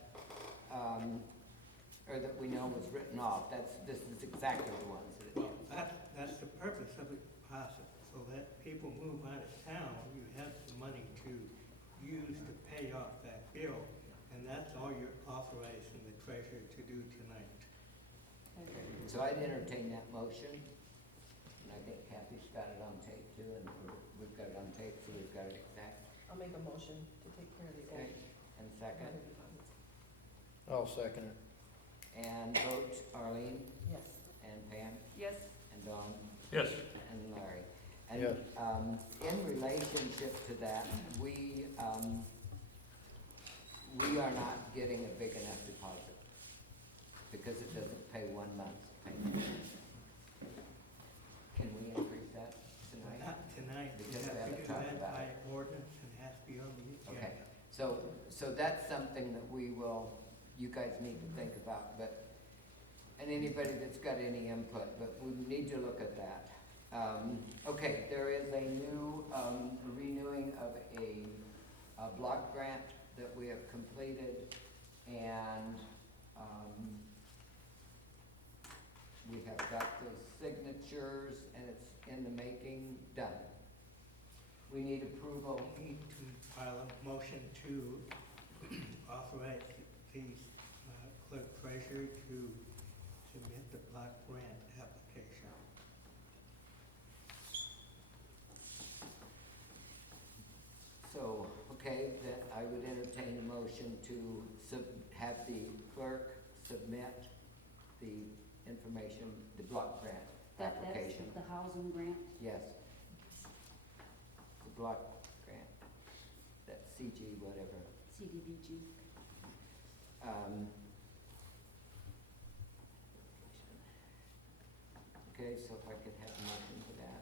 or that we know was written off, this is exactly the ones that it Well, is. that's the purpose of the deposit, so that people move out of town, you have the money to use to pay off that bill, and that's all you're authorizing the treasurer to do tonight. Okay, so I'd entertain that motion, and I think Kathy's got it on tape too, and we've got it on tape, so we've got it exact. I'll make a motion to take care of the Okay, old and second, water deposits. I'll second it. and vote Arlene, Yes. and Pam, Yes. and Dawn, Yes. and Larry. And, Yes. in relationship to that, we are not getting a big enough deposit, because it doesn't pay 1 month's payment. Can we increase that tonight? Not tonight, you Because we have to haven't do talked that about by it. ordinance and has to be on the agenda. Okay, So that's something that you guys need to think about, and anybody that's got any input, but we need to look at that. Okay, there is a new, renewing of a block grant that we have completed, and, we have got those signatures, and it's in the making, done. We need approval. We need to file a motion to authorize the clerk treasurer to submit the block grant application. So, okay, then I would entertain a motion to have the clerk submit the information, the block grant That's application. the housing grant. Yes. The block grant, that CG whatever. CDBG. Okay, so if I could have a motion for that.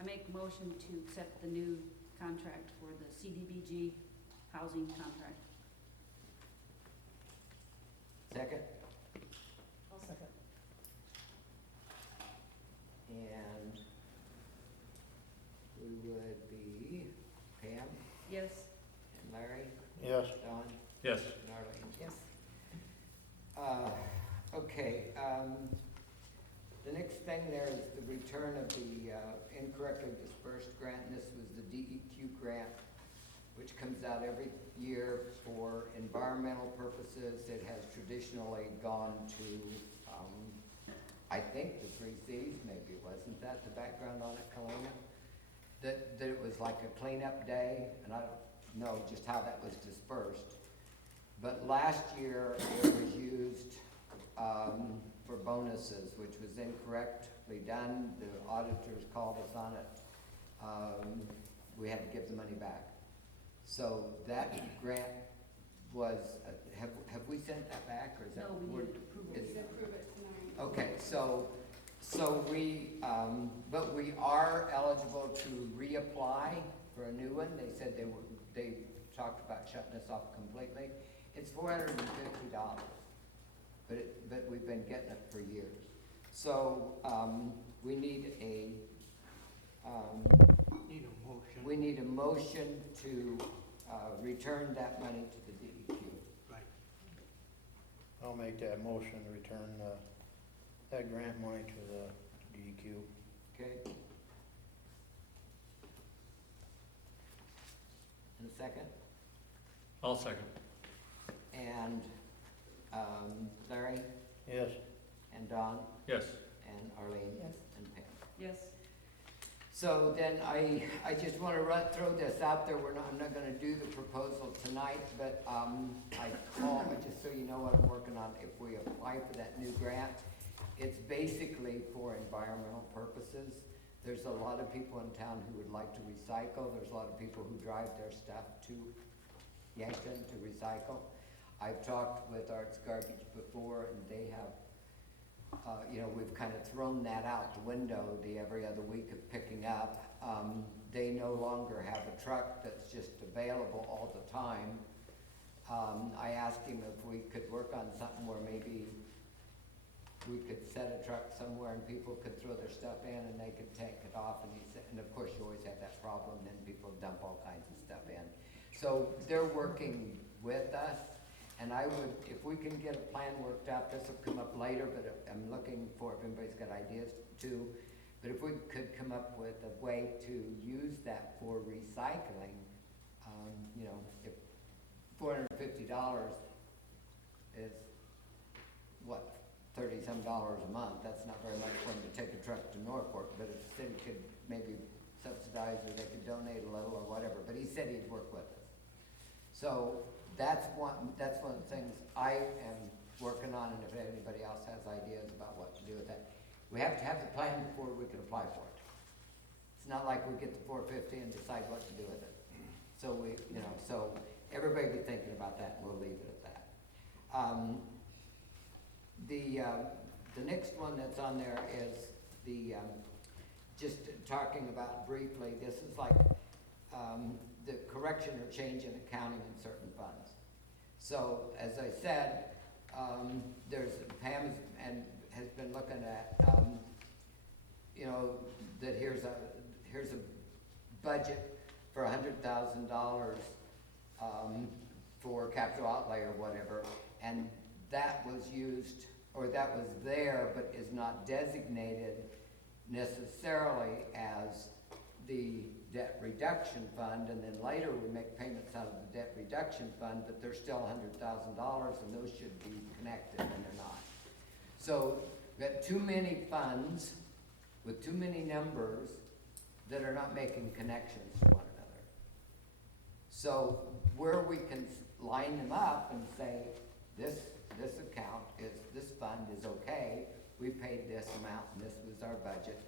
I make a motion to accept the new contract for the CDBG housing contract. Second? I'll second. And we would be Pam Yes. and Larry, Yes. Don, Yes. and Arlene. Yes. Okay, the next thing there is the return of the incorrectly dispersed grant, and this was the DEQ grant, which comes out every year for environmental purposes. It has traditionally gone to, I think the 3 Cs, maybe, wasn't that the background on it, Kalina? That it was like a cleanup day, and I don't know just how that was dispersed. But last year, it was used for bonuses, which was incorrectly done. The auditors called us on it. We had to give the money back. So that grant was, have we sent that back, or is that? No, we we're- need approval. it's- approve it tonight. Okay, so we, but we are eligible to reapply for a new one. They said they talked about shutting us off completely. It's $450, but we've been getting it for years. So, we need a, Need a motion. we need a motion to, return that money to the DEQ. Right. I'll make that motion to return, that grant money to the DEQ. Okay? And a second? I'll second. And, Larry, Yes. and Don, Yes. and Arlene, Yes. and Pam. Yes. So then I just want to throw this out there. I'm not gonna do the proposal tonight, but, just so you know what I'm working on, if we apply for that new grant, it's basically for environmental purposes. There's a lot of people in town who would like to recycle. There's a lot of people who drive their stuff to Yankton to recycle. I've talked with Arts Garbage before, and they have, we've kind of thrown that out the window, the every other week of picking up. They no longer have a truck that's just available all the time. I asked him if we could work on something where maybe we could set a truck somewhere and people could throw their stuff in and they could take it off, and he said, and of course you always have that problem, then people dump all kinds of stuff in. So they're working with us, and I would, if we can get a plan worked out, this will come up later, but I'm looking for, if anybody's got ideas too, but if we could come up with a way to use that for recycling, if $450 is, what, $30-some a month, that's not very much for them to take a truck to Norfolk, but if the city could maybe subsidize, or they could donate a little or whatever, but he said he'd work with us. So that's one of the things I am working on, and if anybody else has ideas about what to do with that. We have to have the plan before we can apply for it. It's not like we get the $450 and decide what to do with it. So so everybody be thinking about that, and we'll leave it at that. The next one that's on there is just talking about briefly, this is like the correction or change in accounting in certain funds. So, as I said, Pam has been looking at, that here's a budget for $100,000 for capital outlay or whatever, and that was used, or that was there, but is not designated necessarily as the debt reduction fund, and then later we make payments out of the debt reduction fund, but they're still $100,000, and those should be connected, and they're not. So, we've got too many funds with too many numbers that are not making connections to one another. So, where we can line them up and say, this account this fund is okay, we paid this amount, and this was our budget.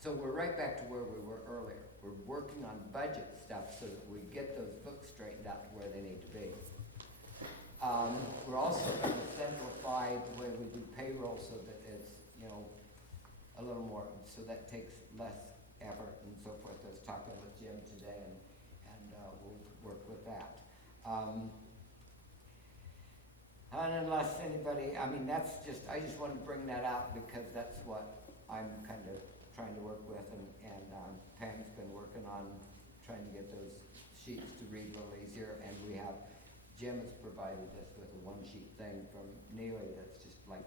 So we're right back to where we were earlier. We're working on budget stuff so that we get those books straightened out to where they need to be. We're also going to simplify the way we do payroll so that it's, a little more, so that takes less effort and so forth. I was talking with Jim today, and we'll work with that. And unless anybody, I just wanted to bring that out because that's what I'm kind of trying to work with, and Pam's been working on trying to get those sheets to read a little easier, and Jim has provided us with a one-sheet thing from Neely that's just like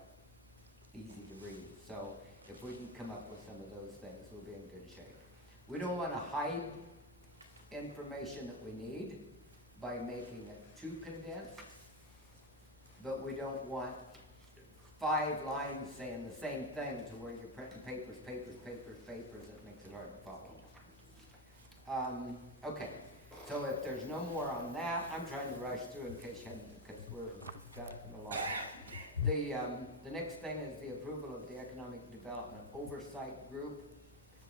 easy to read. So if we can come up with some of those things, we'll be in good shape. We don't want to hide information that we need by making it too condensed, but we don't want 5 lines saying the same thing to where you're printing papers, it makes it hard to follow. Okay, so if there's no more on that, I'm trying to rush through in case you hadn't, because we're gotten a lot. The next thing is the approval of the Economic Development Oversight Group.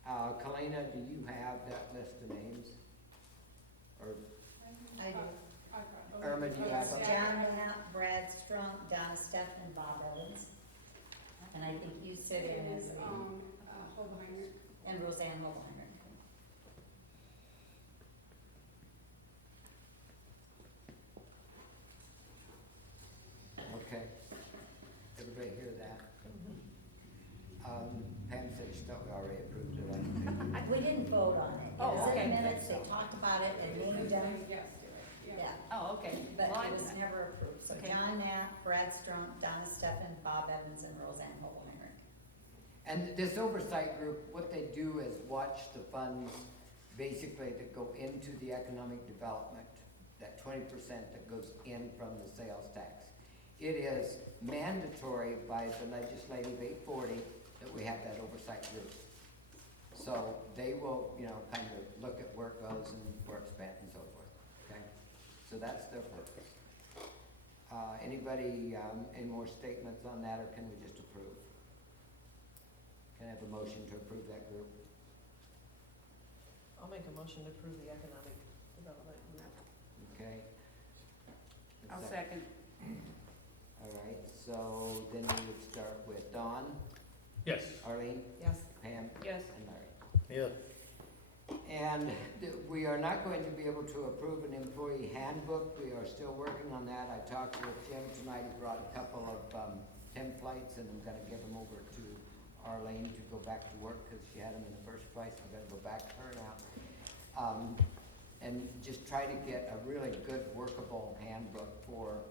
Kalina, do you have that list of names? Or I do. Irma, do you have them? John Knapp, Brad Strunk, Donna Steffen, Bob Evans. And I think you sit in as the, Holbeiner. and Roseanne Holbeiner. Okay. Everybody hear that? Pam said she thought we already approved it. I don't think we- We didn't vote on it. Oh, It was okay. in minutes, they talked about it and named them, Yes, yeah, Oh, okay. but Well, it was never approved. So Okay. John Knapp, Brad Strunk, Donna Steffen, Bob Evans, and Roseanne Holbeiner. And this oversight group, what they do is watch the funds basically that go into the economic development, that 20% that goes in from the sales tax. It is mandatory by the legislative 840 that we have that oversight group. So they will, kind of look at where it goes and where it's spent and so forth, okay? So that's their purpose. Anybody, any more statements on that, or can we just approve? Can I have a motion to approve that group? I'll make a motion to approve the economic development group. Okay? I'll second. All right, so then we would start with Dawn, Yes. Arlene, Yes. Pam, Yes. and Larry. Yeah, And we are not going to be able to approve an employee handbook. We are still working on that. I talked with Jim tonight. He brought a couple of templates, and I'm gonna give them over to Arlene to go back to work because she had them in the first place. I'm gonna go back to her now. And just try to get a really good workable handbook for,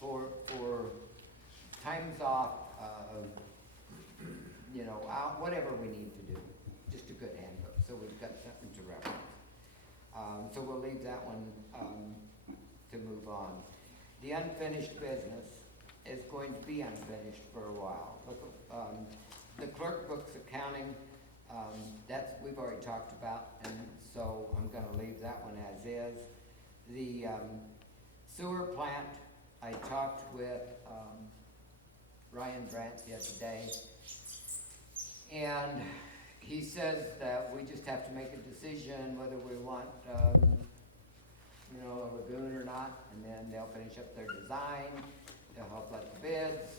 for times off, out, whatever we need to do. Just a good handbook, so we've got something to reference. So we'll leave that one to move on. The unfinished business is going to be unfinished for a while. The clerk books accounting, we've already talked about, and so I'm gonna leave that one as is. The sewer plant, I talked with Ryan Brandt the other day, and he says that we just have to make a decision whether we want, a lagoon or not, and then they'll finish up their design, they'll help let the bids,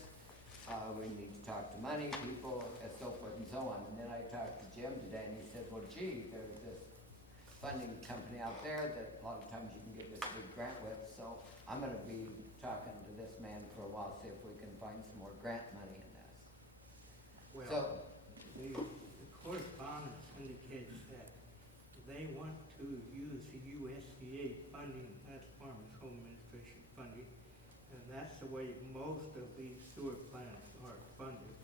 we need to talk to money people, and so forth and so on. And then I talked to Jim today, and he said, well, gee, there's this funding company out there that a lot of times you can get this big grant with, so I'm gonna be talking to this man for a while, see if we can find some more grant money in this. Well, So, the correspondence indicates that they want to use the USDA funding, that's Farmers Home Administration funding, and that's the way most of these sewer plants are funded.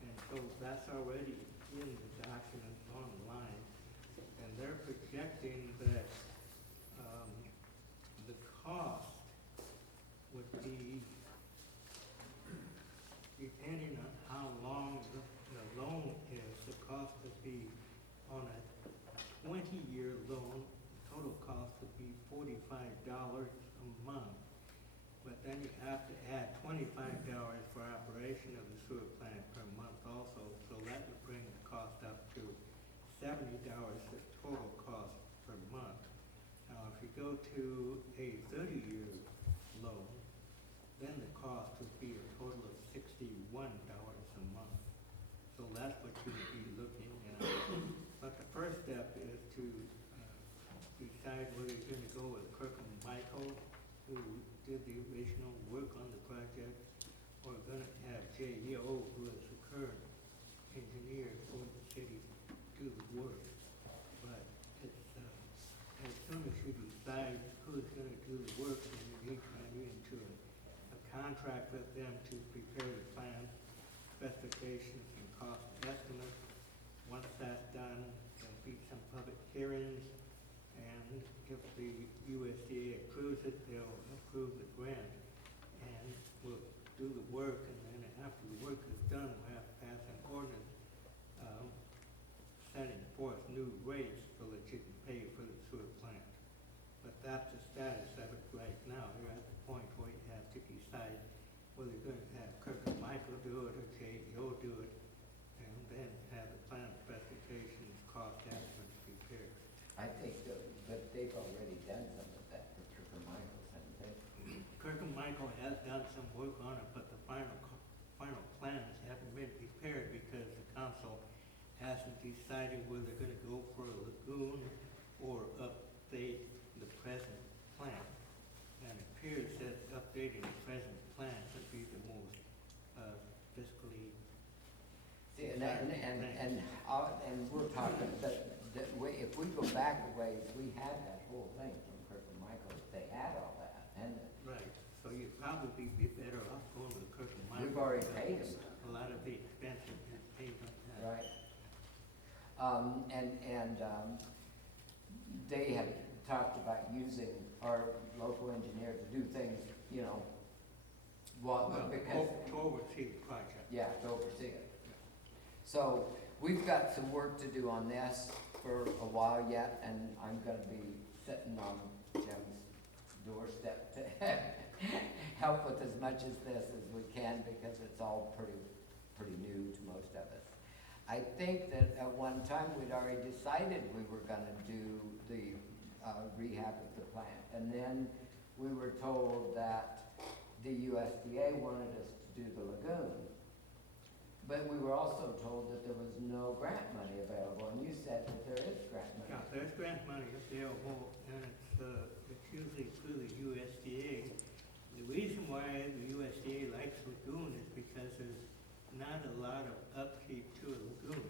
And so that's already in the documents online, and they're projecting that, the cost would be, depending on how long the loan is, the cost would be on a 20-year loan, total cost would be $45 a month. But then you have to add $25 for operation of the sewer plant per month also, so that would bring the cost up to $70 the total cost per month. Now, if you go to a 30-year loan, then the cost would be a total of $61 a month. So that's what you would be looking at. But the first step is to decide whether you're gonna go with Crofton Michael, who did the original work on the project, or gonna have J.E.O., who is the current engineer for the city, do the work. But it's, as soon as you decide who's gonna do the work, then you need to enter into a contract with them to prepare the plan, specifications, and cost estimates. Once that's done, there'll be some public hearings, and if the USDA approves it, they'll approve the grant, and we'll do the work, and then after the work is done, we'll have to pass an ordinance setting forth new rates so that you can pay for the sewer plant. But that's the status of it right now. You're at the point where you have to decide whether you're going to have Crofton Michael do it or J.E.O. do it, and then have the plan specifications, cost estimates prepared. I think that they've already done some of that for Crofton Michael, haven't they? Crofton Michael has done some work on it, but the final plans haven't been prepared because the council hasn't decided whether they're gonna go for a lagoon or update the present plan. And it appears that updating the present plan would be the most fiscally. See, and we're talking, if we go back a ways, we had that whole thing from Crofton Michael, they had all that, and Right, so you'd probably be better off going with Crofton Michael. we've already paid them. A lot of the expenses is paid on that. Right. They had talked about using our local engineer to do things, you know, because. To oversee the project. Yeah, to oversee it. So, we've got some work to do on this for a while yet, and I'm gonna be sitting on Jim's doorstep to help with as much of this as we can, because it's all pretty new to most of us. I think that at one time, we'd already decided we were gonna do the rehab of the plant, and then we were told that the USDA wanted us to do the lagoon. But we were also told that there was no grant money available, and you said that there is grant money. Yeah, there's grant money available, and it's usually through the USDA. The reason why the USDA likes lagoon is because there's not a lot of upkeep to a lagoon.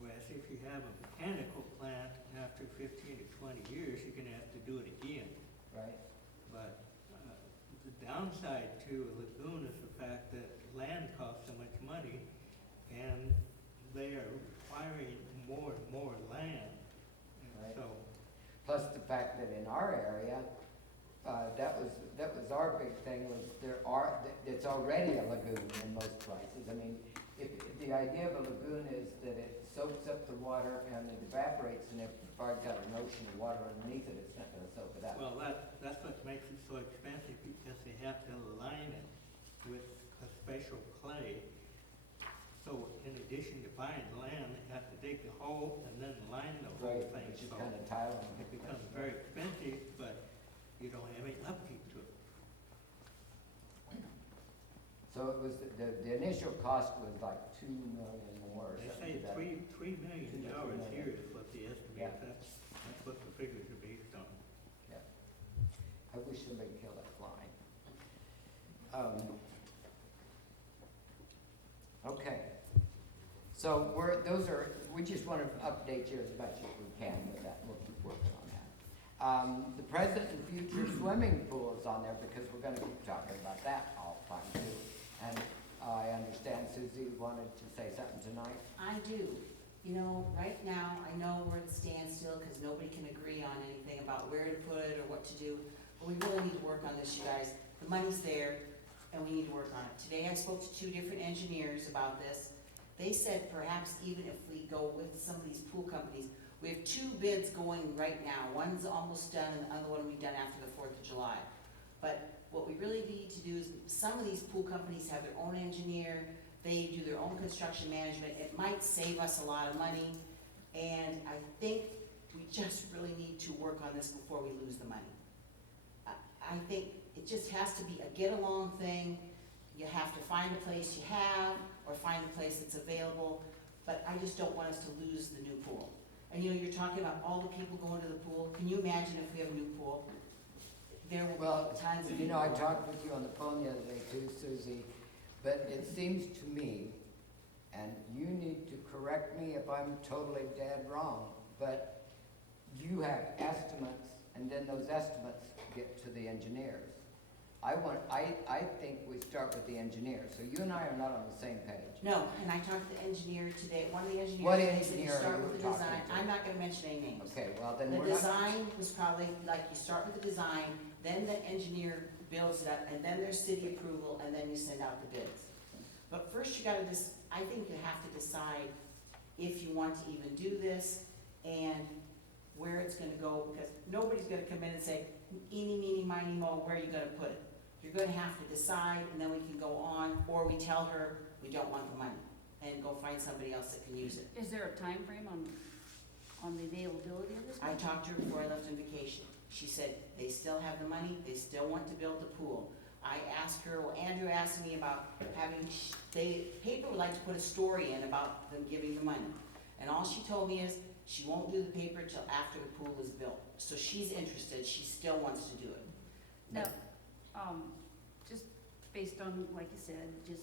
Whereas if you have a mechanical plant, after 15 to 20 years, you're gonna have to do it again. Right. But the downside to a lagoon is the fact that land costs so much money, and they are requiring more and more land. And Right. so, Plus the fact that in our area, that was our big thing, was it's already a lagoon in most places. I mean, if the idea of a lagoon is that it soaks up the water and it evaporates, and if I've got an ocean of water underneath it, it's not gonna soak it up. well, that's what makes it so expensive, because they have to line it with a special clay. So in addition to buying land, they have to dig the hole and then line the whole Right, thing. which is So kind of tiring. it becomes very expensive, but you don't have any upkeep to it. So it was, the initial cost was like $2 million more or They something. say $3 million here is what the estimate, Yeah. that's what I wish somebody killed that fly. Okay. So we just want to update you as much as we can with that, we'll keep working on that. The present and future swimming pool is on there because we're gonna keep talking about that all the time too. And I understand Susie wanted to say something tonight. I do. You know, right now, I know we're at a standstill because nobody can agree on anything about where to put it or what to do. But we really need to work on this, you guys. The money's there and we need to work on it. Today I spoke to 2 different engineers about this. They said perhaps even if we go with some of these pool companies, we have 2 bids going right now. One's almost done and the other one will be done after the 4th of July. But what we really need to do is, some of these pool companies have their own engineer, they do their own construction management. It might save us a lot of money, and I think we just really need to work on this before we lose the money. I think it just has to be a get-along thing. You have to find a place you have, or find a place that's available, but I just don't want us to lose the new pool. And you know, you're talking about all the people going to the pool. Can you imagine if we have a new pool? There will be tons of people. You know, I talked with you on the phone the other day too, Susie, but it seems to me, and you need to correct me if I'm totally dead wrong, but you have estimates, and then those estimates get to the engineers. I think we start with the engineer, so you and I are not on the same page. No, and I talked to the engineer today, one of the engineers. What they said engineer you start are you with the talking design. to? I'm not gonna mention any names. Okay, well then The we're not. design was probably, like, you start with the design, then the engineer builds it up, and then there's city approval, and then you send out the bids. But first you gotta I think you have to decide if you want to even do this, and where it's gonna go, because nobody's gonna come in and say, eeny, meeny, miny, mo, where are you gonna put it? You're gonna have to decide, and then we can go on, or we tell her we don't want the money, and go find somebody else that can use it. Is there a time frame on the availability of this? I talked to her before I left on vacation. She said they still have the money, they still want to build the pool. I asked her, well, Andrew asked me about paper would like to put a story in about them giving the money. And all she told me is, she won't do the paper till after the pool is built. So she's interested, she still wants to do it. Now, just based on, like you said, just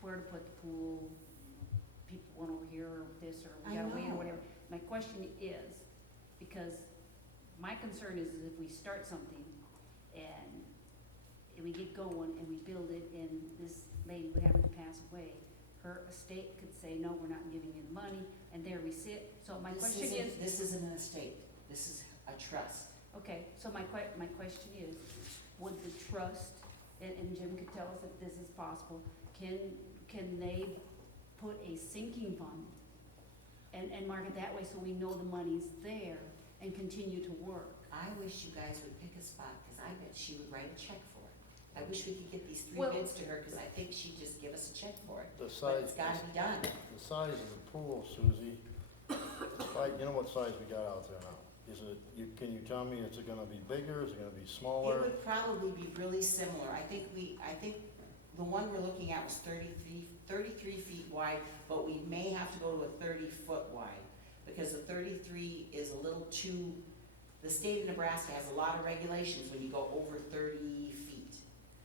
where to put the pool, people want over here, or this, or we I gotta wait, know. or whatever. My question is, because my concern is if we start something and we get going and we build it and this lady would happen to pass away, her estate could say, no, we're not giving you the money, and there we sit. So my question is. This isn't an estate, this is a trust. Okay, so my question is, would the trust, and Jim could tell us if this is possible, can they put a sinking fund and mark it that way so we know the money's there and continue to work? I wish you guys would pick a spot, because I bet she would write a check for it. I wish we could get these 3 Well- bids to her, because I think she'd just give us a check for it. The But size, it's gotta be done. the size of the pool, Susie, you know what size we got out there now? Can you tell me, is it gonna be bigger, is it gonna be It smaller? would probably be really similar. I think the one we're looking at was 33 feet wide, but we may have to go to a 30-foot wide, because the 33 is a little too, the state of Nebraska has a lot of regulations when you go over 30 feet.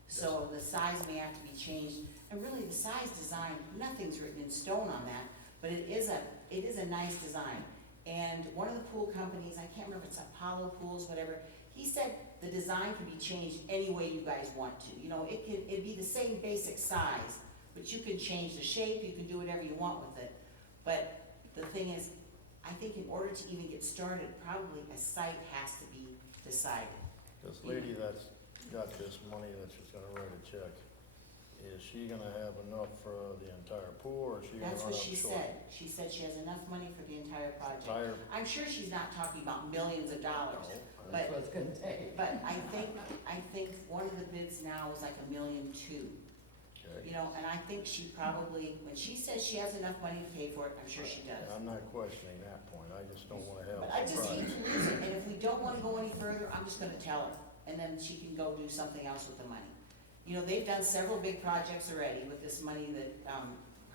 So the size may have to be changed, and really the size design, nothing's written in stone on that, but it is a nice design. And one of the pool companies, I can't remember if it's Apollo Pools, whatever, he said the design can be changed any way you guys want to. You know, it'd be the same basic size, but you can change the shape, you can do whatever you want with it. But the thing is, I think in order to even get started, probably a site has to be decided. This lady that's got this money that she's gonna write a check, is she gonna have enough for the entire pool, or is she gonna That's run what up she short? said. She said she has enough money for the entire project. Entire, I'm sure she's not talking about millions of dollars, That's what it's gonna take. but I think one of the bids now is like $1.2 million. okay. You know, and I think she probably, when she says she has enough money to pay for it, I'm sure she does. I'm not questioning that point, I just don't wanna have But I a just hate surprise. to lose it, and if we don't wanna go any further, I'm just gonna tell her, and then she can go do something else with the money. You know, they've done several big projects already with this money that,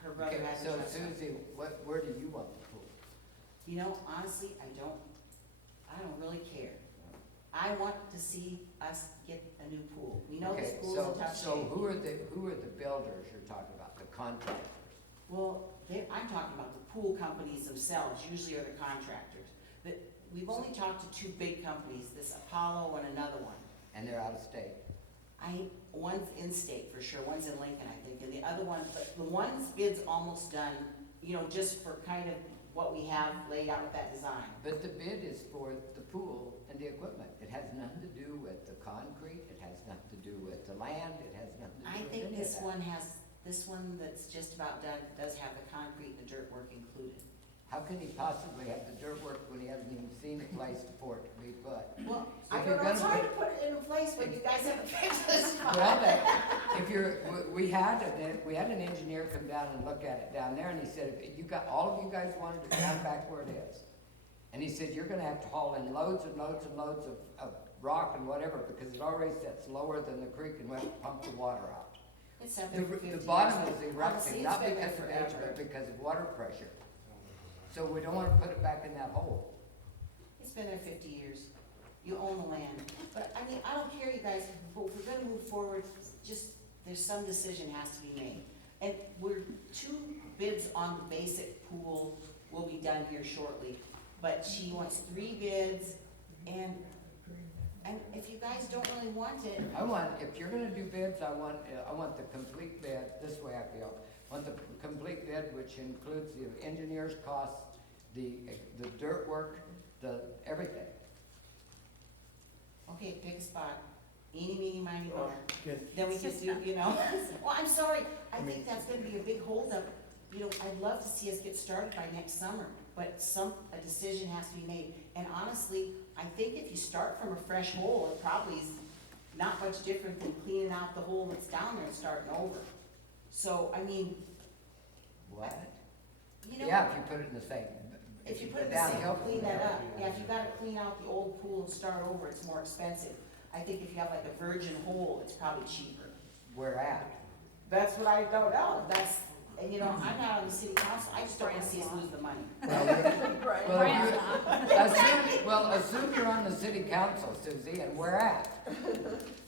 her brother Okay, has. so Susie, where do you want the pool? You know, honestly, I don't really care. I want to see us get a new pool. We know the Okay, pool's in tough so shape. who are the builders you're talking about, the contractors? Well, I'm talking about the pool companies themselves, usually are the contractors. We've only talked to two big companies, this Apollo and another one. And they're out of state? One's in state for sure, one's in Lincoln, I think, and the other one, but the one's bid's almost done, you know, just for kind of what we have laid out with that design. But the bid is for the pool and the equipment. It has nothing to do with the concrete, it has nothing to do with the land, it has nothing to do I with think any of this that. this one that's just about done does have the concrete and the dirt work included. How can he possibly have the dirt work when he hasn't even seen a place for it to be put? Well, So I if you're don't know, it's gonna hard to put it in place when you guys haven't fixed this. Well, if you're, we had an engineer come down and look at it down there, and he said, if you got, all of you guys wanted it down back where it is. And he said, you're gonna have to haul in loads and loads and loads of rock and whatever, because it already sits lower than the creek, and we have to pump the water out. It's up there for 50 The years. bottom is Honestly, erupting, it's not been there because of age, forever. but because of water pressure. So we don't wanna put it back in that hole. It's been there 50 years. You own the land. But, I mean, I don't care, you guys, but if we're gonna move forward, just, there's some decision has to be made. And we're 2 bids on the basic pool will be done here shortly. But she wants 3 bids, and if you guys don't really want it, If you're gonna do bids, I want the complete bid, this way I feel. I want the complete bid, which includes the engineer's costs, the dirt work, everything. okay, pick a spot. Eeny, meeny, miny, moe. Can- Then we just do, you know, well, I'm sorry, I think that's gonna be a big holdup. You know, I'd love to see us get started by next summer, but a decision has to be made. And honestly, I think if you start from a fresh hole, it probably is not much different than cleaning out the hole that's down there and starting over. So, I mean, What? you know. Yeah, if you put it in the same. If you put it in the downhill same, from clean there. that up. Yeah, if you gotta clean out the old pool and start over, it's more expensive. I think if you have like a virgin hole, it's probably cheaper. Where at? That's what I don't know. And you know, I'm not on the city council. I just don't wanna see us lose the money. Assume you're on the city council, Susie, and where at?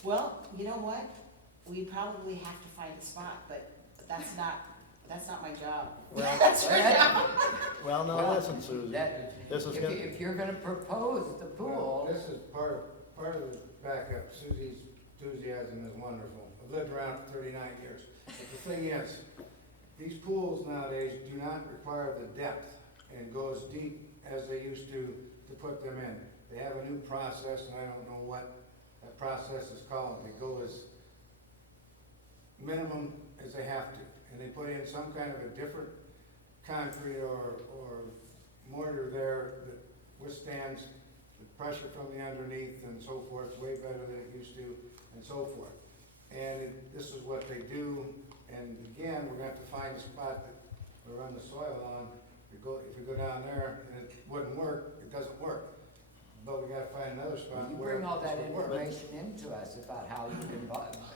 Well, you know what? We probably have to find a spot, but that's not my job. Well, That's your job. well, no, Well, listen, Susie, this is If gonna, if you're gonna propose the pool, This is part of the backup. Susie's enthusiasm is wonderful. I've lived around for 39 years. But the thing is, these pools nowadays do not require the depth and go as deep as they used to put them in. They have a new process, and I don't know what that process is called. They go as minimum as they have to, and they put in some kind of a different concrete or mortar there that withstands the pressure from the underneath and so forth. It's way better than it used to, and so forth. And this is what they do, and again, we're gonna have to find a spot that we run the soil on. If we go down there and it wouldn't work, it doesn't work. But we gotta find another spot you where bring all that this will work. information into us about how you can,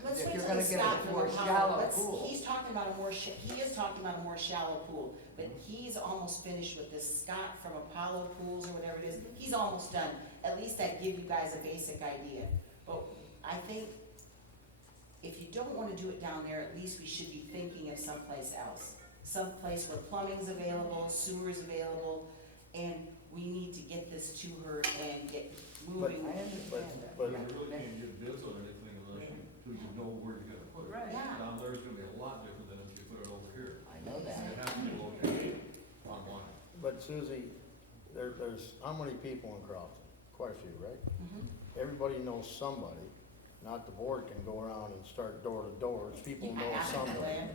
Let's if wait you're till gonna it's get Scott a from more Apollo. shallow pool. He is talking about a more shallow pool, but he's almost finished with this. Scott from Apollo Pools or whatever it is, he's almost done. At least that give you guys a basic idea. But I think if you don't wanna do it down there, at least we should be thinking of someplace else. Someplace where plumbing's available, sewer's available, and we need to get this to her and get moving. I understand that. but- You really can't get bids on anything unless you know where you're gonna put it. Right. Yeah. Down there's gonna be a lot different than if you put it over here. I know that. It has to be located online. but Susie, there's, how many people in Crofton? Quite a few, right? Mhm. Everybody knows somebody, not the board can go around and start door to door, people know Yeah, somebody.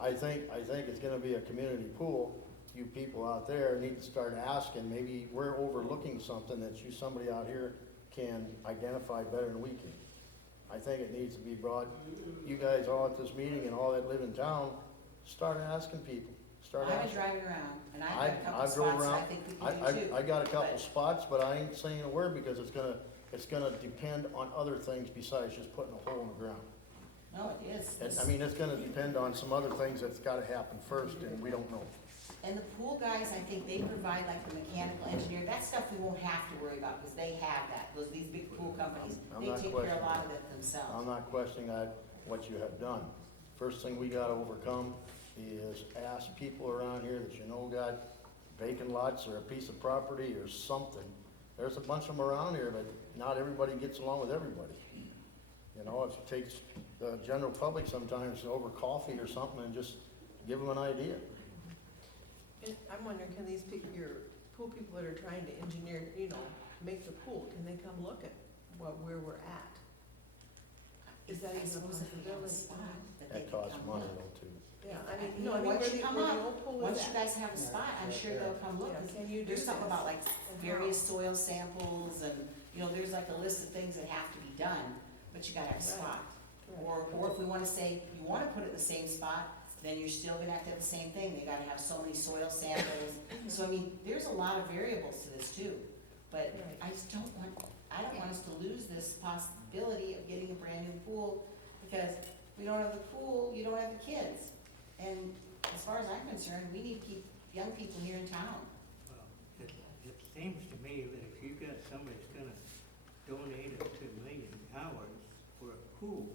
I think it's gonna be a community pool. You people out there need to start asking, maybe we're overlooking something that somebody out here can identify better than we can. I think it needs to be brought, you guys all at this meeting and all that live in town, start asking people, start I've been asking. driving around, and I've got a couple I've drove spots that I around, think we can do too. I got a couple but- spots, but I ain't saying a word because it's gonna depend on other things besides just putting a hole in the ground. No, it is. And, I mean, it's gonna depend on some other things that's gotta happen first, and we don't know. And the pool guys, I think they provide like the mechanical engineer, that stuff we won't have to worry about, because they have that, these big pool companies, I'm they not take care of a questioning lot that. of it themselves. I'm not questioning that, what you have done. First thing we gotta overcome is ask people around here that you know got vacant lots or a piece of property or something. There's a bunch of them around here, but not everybody gets along with everybody. You know, it takes the general public sometimes over coffee or something and just give them an idea. And I'm wondering, can these people, your pool people that are trying to engineer, you know, make the pool, can they come look at where we're at? Is that I even a suppose if we have a possibility? spot that they That can costs come money look. though too. Yeah, I mean, You no, know, I mean, once where you the, come where the up, old pool is once at. you guys have a spot, I'm sure they'll come look. Yeah, 'Cause can you do there's something this? about like And various how? soil samples and, you know, there's like a list of things that have to be done, but you gotta have a Right. spot. Right. Or if we wanna say, you wanna put it in the same spot, then you're still gonna have to have the same thing, they gotta have so many soil samples. So I mean, there's a lot of variables to this too, but Right. I just don't want us to lose this possibility of getting a brand new pool, because if we don't have the pool, you don't have the kids. And as far as I'm concerned, we need to keep young people here in town. Well, it seems to me that if you've got somebody that's gonna donate up to $1 million for a pool,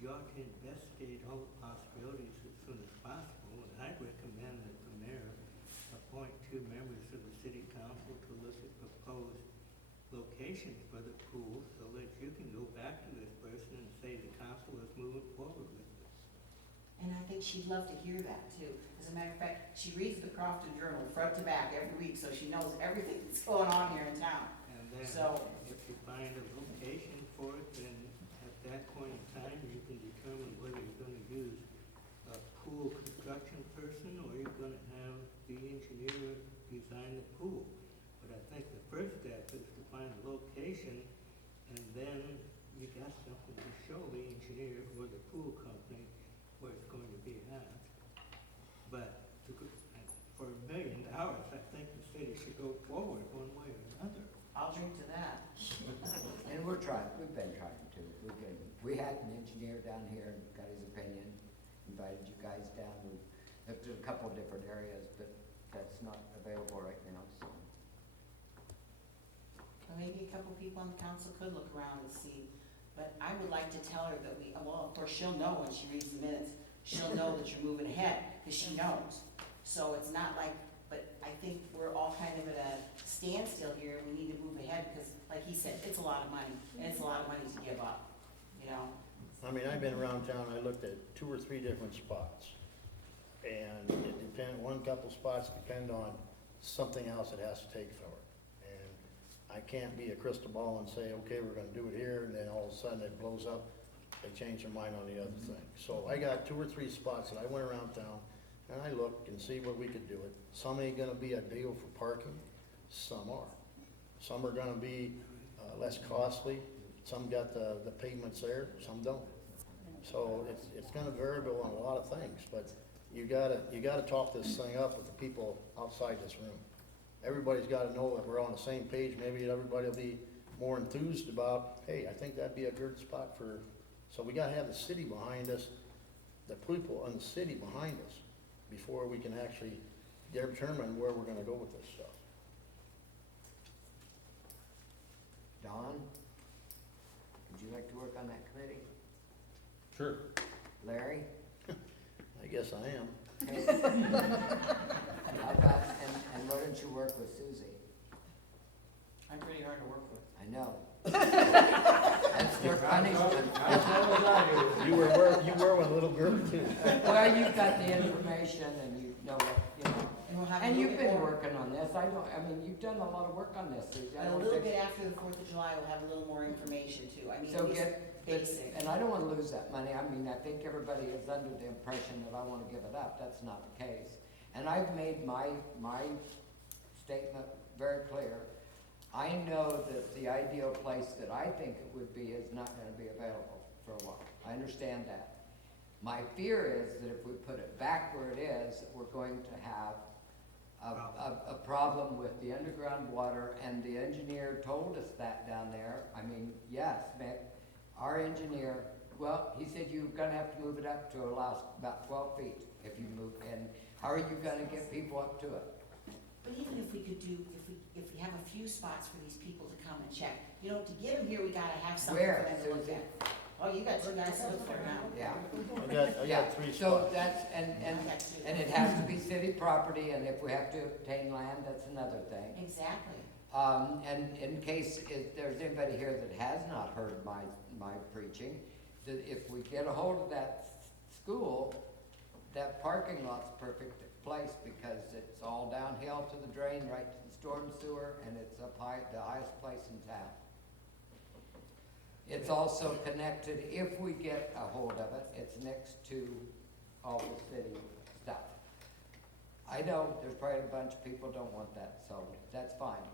you ought to investigate all the possibilities as soon as possible. And I'd recommend that the mayor appoint 2 members of the city council to look at proposed locations for the pool, so that you can go back to this person and say the council is moving forward with this. And I think she'd love to hear that too. As a matter of fact, she reads the Crofton Journal front to back every week, so she knows everything that's going on here in town. And then, So- if you find a location for it, then at that point in time, you can determine whether you're gonna use a pool construction person, or you're gonna have the engineer design the pool. But I think the first step is to find a location, and then you got something to show the engineer or the pool company where it's going to be at. But for $1 million, I think the city should go forward one way or another. I'll drink to that. And we've been trying to. We had an engineer down here and got his opinion, invited you guys down. We looked at a couple of different areas, but that's not available right now, so. Well, maybe a couple people on the council could look around and see, but I would like to tell her that well, of course, she'll know when she reads the minutes. She'll know that you're moving ahead, because she knows. So it's not like, but I think we're all kind of at a standstill here, and we need to move ahead, because like he said, it's a lot of money, and it's a lot of money to give up, you know? I mean, I've been around town, I looked at 2 or 3 different spots. And one couple spots depend on something else it has to take for it. And I can't be a crystal ball and say, okay, we're gonna do it here, and then all of a sudden it blows up, they change their mind on the other thing. So I got 2 or 3 spots that I went around town, and I looked and see what we could do it. Some ain't gonna be a deal for parking, some are. Some are gonna be less costly, some got the pavements there, some don't. So it's gonna variable on a lot of things, but you gotta talk this thing up with the people outside this room. Everybody's gotta know that we're on the same page, maybe everybody will be more enthused about, hey, I think that'd be a good spot for, so we gotta have the city behind us, the people in the city behind us, before we can actually determine where we're gonna go with this stuff. Don, would you like to work on that committee? Sure. Larry? I guess I am. Okay. How about, and why don't you work with Susie? I'm pretty hard to work with. I know. That's their punishment. You were one little girl too. Well, you've got the information and you know what, you know. And we'll have a And little you've bit been more- working on this. You've done a lot of work on this, Susie. I A don't little think- bit after the 4th of July, we'll have a little more information too. I mean, So at least basic. and I don't wanna lose that money. I mean, I think everybody is under the impression that I wanna give it up. That's not the case. And I've made my statement very clear. I know that the ideal place that I think it would be is not gonna be available for a while. I understand that. My fear is that if we put it back where it is, that we're going to have a problem with the underground water, and the engineer told us that down there. I mean, yes, Mick, our engineer, well, he said you're gonna have to move it up to allow about 12 feet if you move, and How are you gonna get people up to it? But even if we could do, if we have a few spots for these people to come and check, you know, to get them here, we gotta have something for Where, them to look Susie? at. Oh, you got two guys to look for now. Yeah. I Yeah, got 3 so spots. that's, and it has to be city property, and if we have to obtain land, that's another thing. Exactly. And in case if there's anybody here that has not heard my preaching, that if we get a hold of that school, that parking lot's perfect place because it's all downhill to the drain, right to the storm sewer, and it's up high, the highest place in town. It's also connected, if we get a hold of it, it's next to all the city stuff. I know there's probably a bunch of people don't want that, so that's fine.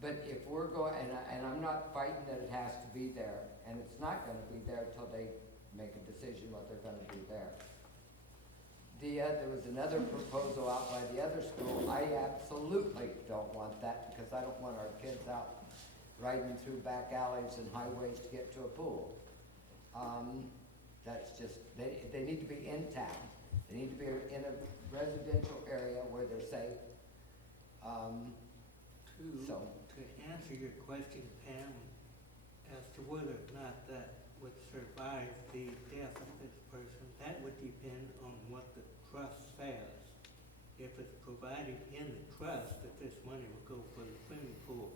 But if we're going, and I'm not fighting that it has to be there, and it's not gonna be there till they make a decision what they're gonna do there. There was another proposal out by the other school. I absolutely don't want that because I don't want our kids out riding through back alleys and highways to get to a pool. That's just, they need to be in town. They need to be in a residential area where they're safe. To answer your question, Pam, as to whether or not that would survive the death of this person, that would depend on what the trust says. If it's provided in the trust that this money will go for the swimming pool,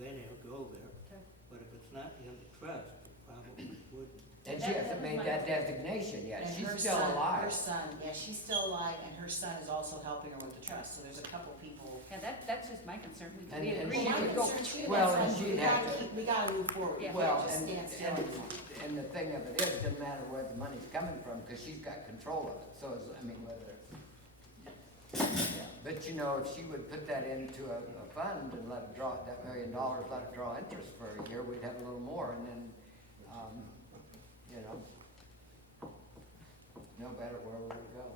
then it'll go there. Okay. But if it's not in the trust, it probably wouldn't. And she hasn't made that designation yet. And She's her still son- alive. Her son, yeah, she's still alive, and her son is also helping her with the trust, so there's a couple people. Yeah, that's just my concern. We And agree. she Well, my would go- concern too, well, that's and why she'd we have gotta to- keep, we gotta move forward, we Yeah. Well, can't just and, stand still anymore. and the thing of it is, it doesn't matter where the money's coming from, because she's got control of it, so, I mean, whether it's, yeah. But you know, if she would put that into a fund and let it draw, that $1 million, let it draw interest for a year, we'd have a little more, and then, you know better where we would go.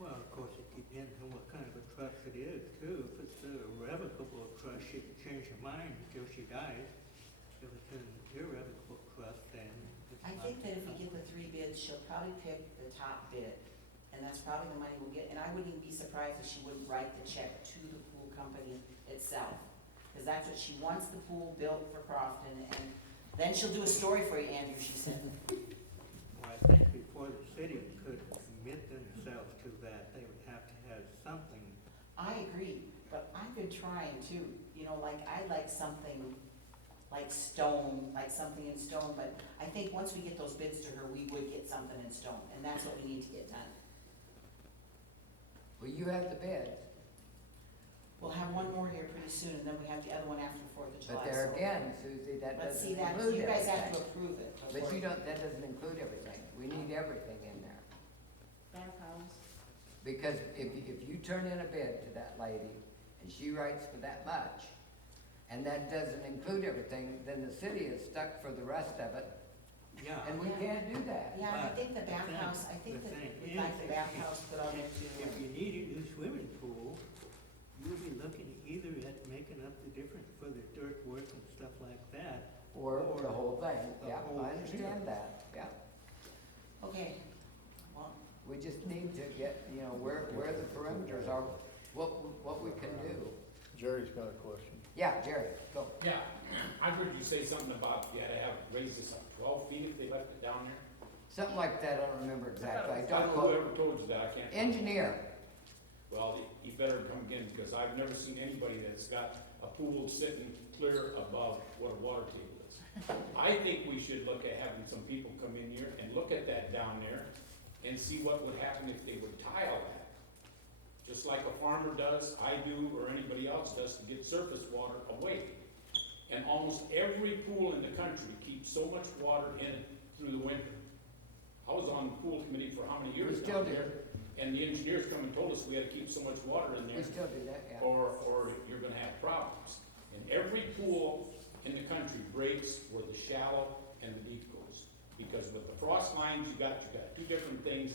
Well, of course, it depends on what kind of a trust it is, too. If it's a revocable trust, she can change her mind until she dies. If it's an irrevocable trust, then it's I not. think that if we get the 3 bids, she'll probably pick the top bid, and that's probably the money we'll get, and I wouldn't even be surprised if she wouldn't write the check to the pool company itself, because that's what she wants, the pool built for Crofton, and then she'll do a story for you, Andrew, she said. Well, I think before the city could commit themselves to that, they would have to have something. I agree, but I've been trying too, you know, like, I like something like stone, like something in stone, but I think once we get those bids to her, we would get something in stone, and that's what we need to get done. Well, you have the bids, We'll have one more here pretty soon, and then we have the other one after the 4th of July. but there so- again, Susie, that Let's see doesn't that, include you guys have to everything. approve it. But before- you don't, that doesn't include everything. We need everything in there. Bathhouse. Because if you turn in a bid to that lady, and she writes for that much, and that doesn't include everything, then the city is stuck for the rest of it, Yeah. and we can't do that. Yeah, I But think the the thing- bathhouse, I think the that thing we'd like is, the if bathhouse put on there too. If you need a new swimming pool, you'll be looking either at making up the difference for the dirt work and stuff like that. Or the whole thing, the yeah, whole I understand that, yeah. Okay, well, We just need to get, you know, where the perimeters are, what we can do. Jerry's got a question. Yeah, Jerry, go. Yeah, I heard you say something about you had to have, raise this up 12 feet if they left it down there. Something like that, I don't remember exactly. I I don't don't know quote. whoever told you that, I can't. Engineer, Well, you better come again, because I've never seen anybody that's got a pool sitting clear above what a water table is. I think we should look at having some people come in here and look at that down there and see what would happen if they would tile that. Just like a farmer does, I do, or anybody else does to get surface water away. And almost every pool in the country keeps so much water in it through the winter. I was on the pool committee for how many years We still down do. there? And the engineers come and told us we had to keep so much water in we there, still do that, yeah. or you're gonna have problems. And every pool in the country breaks where the shallow and the deep goes. Because with the frost lines you got two different things.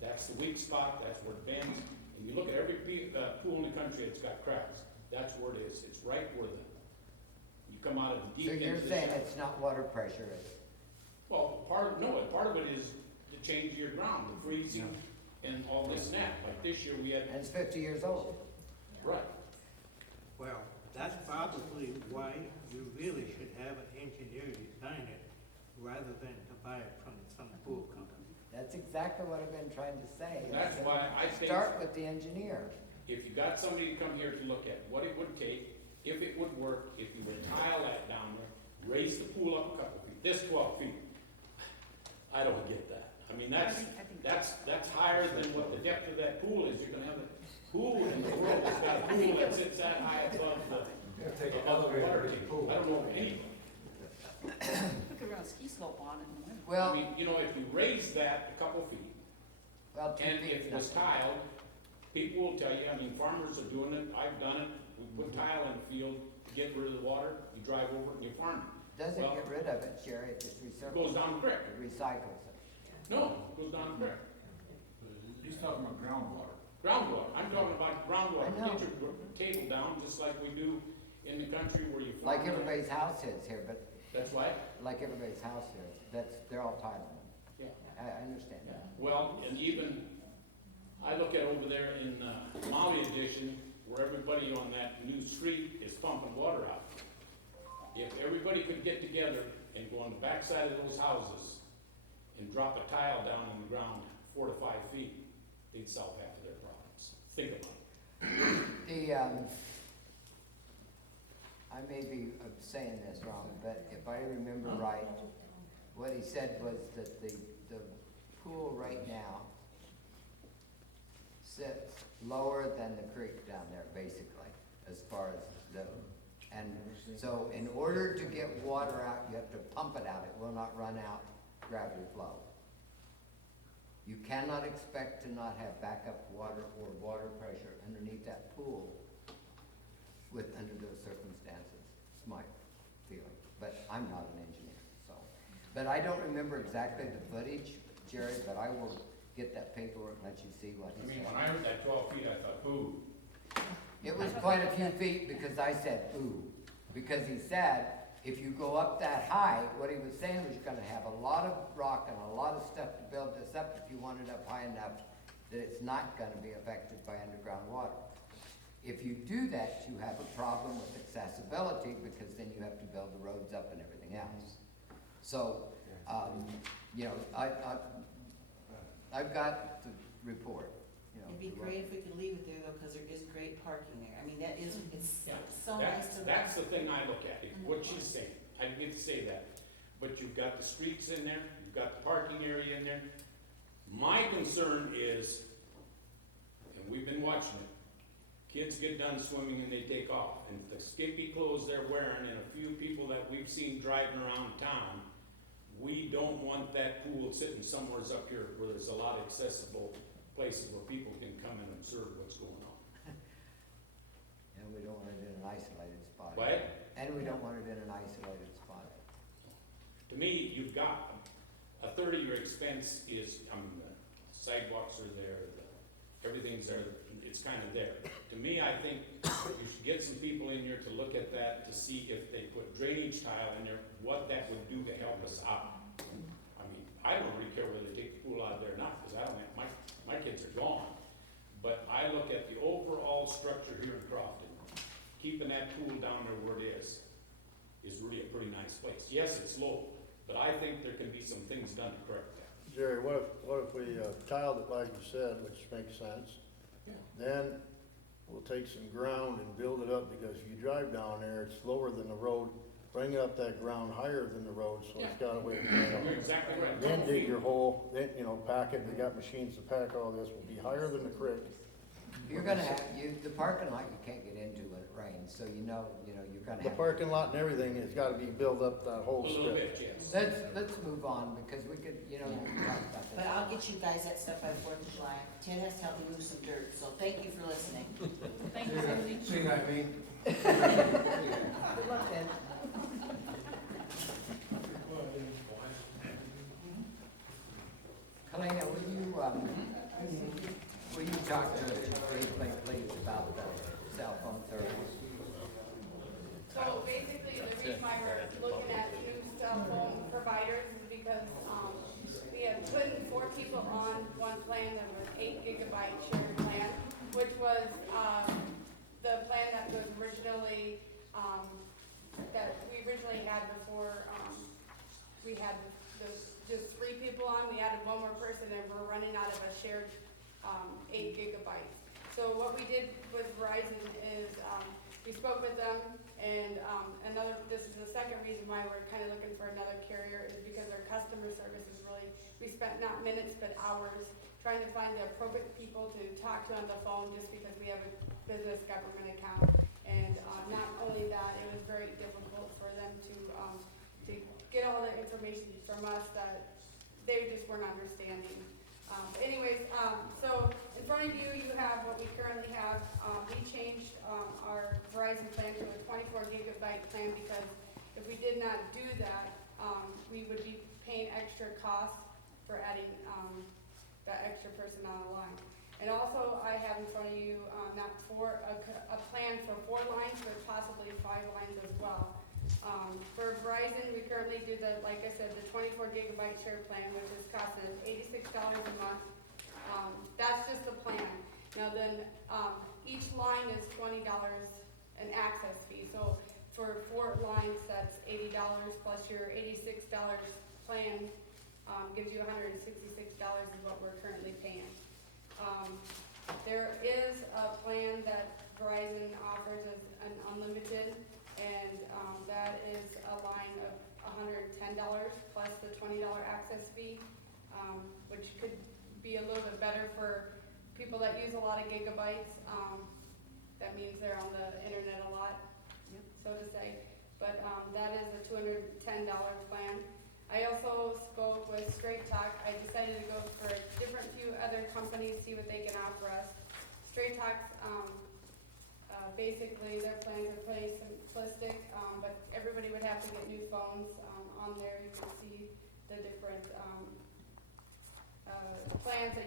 That's the weak spot, that's where it bends. And you look at every pool in the country that's got cracks, that's where it is. It's right where you come out of the So deep you're into the saying shallow. it's not water pressure, is it? Well, part of it is to change your ground, the freezing, and all this and that. Like this year, we had, And it's 50 years old. right, Well, that's probably why you really should have an engineer design it rather than to buy it from some pool company. That's exactly what I've been trying to say. that's why I think. Start with the engineer. If you got somebody to come here to look at what it would take, if it would work, if you would tile that down there, raise the pool up a couple feet, this 12 feet. I don't get that. I mean, that's higher than what the depth of that pool is. You're gonna have a pool in the world that's got a pool that sits that high above Take an the water elevator to the table. pool. I don't know of anybody. We could run a ski slope on it in the winter. I Well, mean, you know, if you raise that a couple feet, well, 2 and feet if it was nothing. tiled, people will tell you, I mean, farmers are doing it, I've done it, we put tile in the field to get rid of the water, you drive over it and you farm it. Doesn't well- get rid of it, Jerry, it just It recycles. goes down the creek. It recycles it. No, it goes down the creek. He's talking about groundwater. Groundwater, I'm talking about groundwater, I know. get your table down, just like we do in the country where you. Like farm it. everybody's house is here, but That's why, like everybody's house here, they're all tiling. yeah. I understand Yeah. that. Well, and even, I look at over there in Molly Edition, where everybody on that new street is pumping water out. If everybody could get together and go on the backside of those houses and drop a tile down in the ground 4 to 5 feet, they'd solve half of their problems. Think about it. The, I may be saying this wrong, but if I remember right, what he said was that the pool right now sits lower than the creek down there, basically, as far as the, and so in order to get water out, you have to pump it out. It will not run out gravity flow. You cannot expect to not have backup water or water pressure underneath that pool under those circumstances. It's my feeling, but I'm not an engineer, so. But I don't remember exactly the footage, Jerry, but I will get that paperwork and let you see what I he mean, said. when I heard that 12 feet, I thought, ooh. It was quite a few feet because I said, ooh, because he said, if you go up that high, what he was saying was you're gonna have a lot of rock and a lot of stuff to build this up if you want it up high enough that it's not gonna be affected by underground water. If you do that, you have a problem with accessibility because then you have to build the roads up and everything else. So, you know, I've got the report, you know. It'd be great if we could leave it there though, because there is great parking there. I mean, that is, it's so nice to. That's the thing I look at, is what she's saying. I get to say that. But you've got the streets in there, you've got the parking area in there. My concern is, and we've been watching it, kids get done swimming and they take off. And the skimpy clothes they're wearing and a few people that we've seen driving around town, we don't want that pool sitting somewhere up here where there's a lot of accessible places where people can come and observe what's going on. And we don't want it in an isolated spot. What? And we don't want it in an isolated spot. To me, you've got a third of your expense is, the sidewalks are there, everything's there, it's kind of there. To me, I think you should get some people in here to look at that, to see if they put drainage tile in there, what that would do to help us out. I mean, I don't really care whether they take the pool out of there or not, because I don't have, my kids are gone. But I look at the overall structure here in Crofton, keeping that pool down there where it is really a pretty nice place. Yes, it's low, but I think there can be some things done to correct that. Jerry, what if we tiled it like you said, which makes sense? Yeah. Then we'll take some ground and build it up, because if you drive down there, it's lower than the road. Bring up that ground higher than the road, so it's got a way to get up. You're exactly right. Then dig your hole, then, pack it, they got machines to pack all this, will be higher than the creek. You're gonna have, the parking lot you can't get into when it rains, so you know, you're gonna The have. parking lot and everything has gotta be built up that A whole little strip. bit, yes. Let's move on, because we could, we can talk about this. But I'll get you guys that stuff by the 4th of July. Ted has to help me move some dirt, so thank you for listening. Thank you, Susie. See what I mean? Good luck, Ed. Kalina, will you talk to briefly, please, about the cell phone service? So basically, the reason why we're looking at new cell phone providers is because, we have put 4 people on one plan that was 8 gigabyte shared plan, which was, the plan that was originally, that we originally had before, we had just 3 people on, we added 1 more person, and we're running out of a shared, 8 gigabytes. So what we did with Verizon is, we spoke with them, and, this is the second reason why we're kind of looking for another carrier, is because our customer service is really, we spent not minutes, but hours trying to find the appropriate people to talk to on the phone, just because we have a business government account. And, not only that, it was very difficult for them to get all the information from us that they just weren't understanding. But anyways, so in front of you, you have what we currently have. We changed our Verizon plan to a 24 gigabyte plan because if we did not do that, we would be paying extra costs for adding that extra person on the line. And also, I have in front of you a plan for 4 lines, but possibly 5 lines as well. For Verizon, we currently do like I said, the 24 gigabyte share plan, which is costing us $86 a month. That's just the plan. Now then, each line is $20 an access fee. So for 4 lines, that's $80 plus your $86 plan gives you $166 is what we're currently paying. There is a plan that Verizon offers as an unlimited, and that is a line of $110 plus the $20 access fee, which could be a little bit better for people that use a lot of gigabytes. That means they're on the internet a lot, so to say. But that is a $210 plan. I also spoke with Straight Talk. I decided to go for a different few other companies, see what they can offer us. Straight Talk's, basically their plans are pretty simplistic, but everybody would have to get new phones. On there you can see the different plans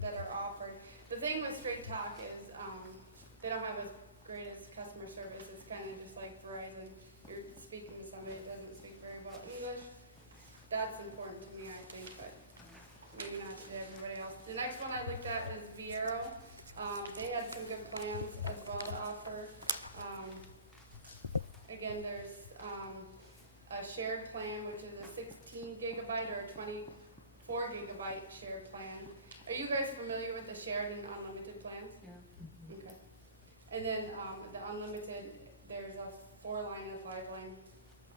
that are offered. The thing with Straight Talk is they don't have as great as customer service. It's kind of just like Verizon. You're speaking to somebody that doesn't speak very well English. That's important to me, I think, but maybe not to everybody else. The next one I looked at is Viero. They had some good plans as well to offer. Again, there's a shared plan, which is a 16 gigabyte or a 24 gigabyte shared plan. Are you guys familiar with the shared and unlimited plans? Yeah. Okay. And then the unlimited, there's a 4-line and 5-line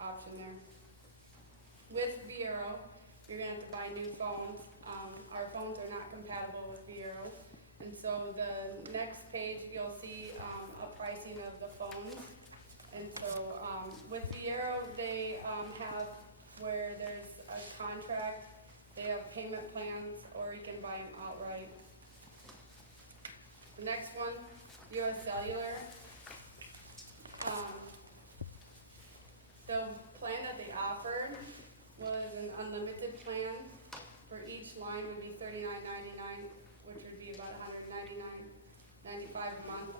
option there. With Viero, you're gonna have to buy new phones. Our phones are not compatible with Viero. And so the next page, you'll see a pricing of the phones. And so with Viero, they have where there's a contract, they have payment plans, or you can buy them outright. The next one, US Cellular. The plan that they offered was an unlimited plan. For each line would be $39.99, which would be about $199.95 a month.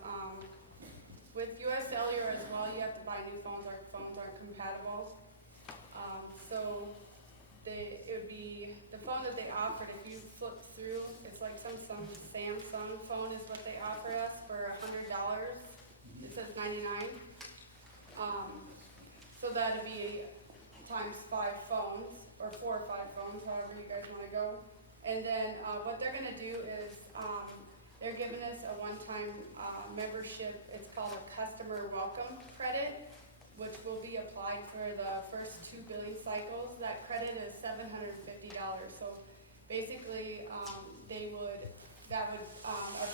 With US Cellular as well, you have to buy new phones. Our phones aren't compatible. So it would be the phone that they offered. If you flip through, it's like some Samsung phone is what they offer us for $100. It says $99. So that'd be times 5 phones, or 4 or 5 phones, however you guys want to go. And then what they're going to do is they're giving us a one-time membership. It's called a customer welcome credit, which will be applied for the first 2 billing cycles. That credit is $750. So basically, our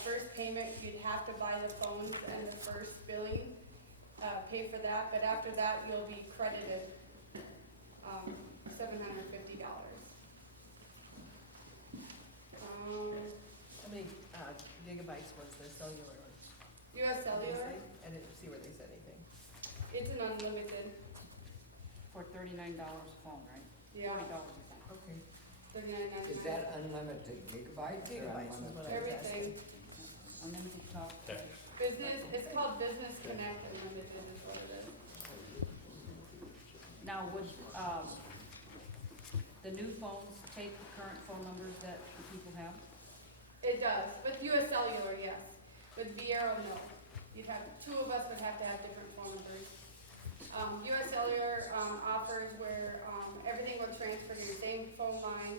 first payment, you'd have to buy the phones and the first billing, pay for that. But after that, you'll be credited $750. How many gigabytes was the cellular? US Did they Cellular, say? I didn't see where they said anything. it's an unlimited, For $39 a phone, right? yeah, $40 a phone. Okay. $39.99. Is that unlimited gigabytes or Gigabytes is what I was Everything. Unlimited talk. Text. Business, it's called Business Connect Unlimited is what it is. Now, would, the new phones take the current phone numbers that the people have? It does, with US Cellular, yes. With Viero, no. You'd have, two of us would have to have different phone numbers. US Cellular, offers where, everything will transfer to your same phone line.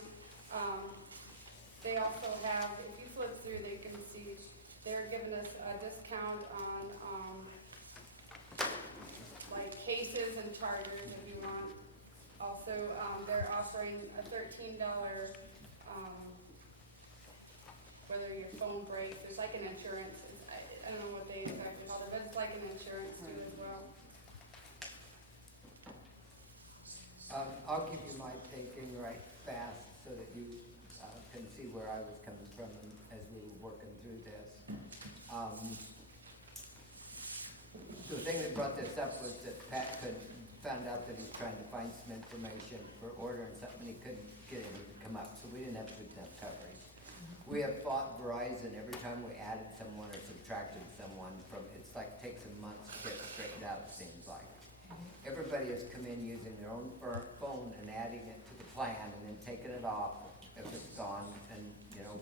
They also have, if you flip through, they can see, they're giving us a discount on, like cases and chargers if you want. Also, they're offering a $13, whether your phone breaks, there's like an insurance, I don't know what they exactly call it, but it's like an insurance too as well. I'll give you my thinking right fast so that you can see where I was coming from as we were working through this. The thing that brought this up was that Pat found out that he's trying to find some information for ordering something, he couldn't get it to come up, so we didn't have good enough coverage. We have fought Verizon every time we added someone or subtracted someone from, it's like takes a month to get it straightened out, it seems like. Everybody has come in using their own phone and adding it to the plan and then taking it off if it's gone. And, you know,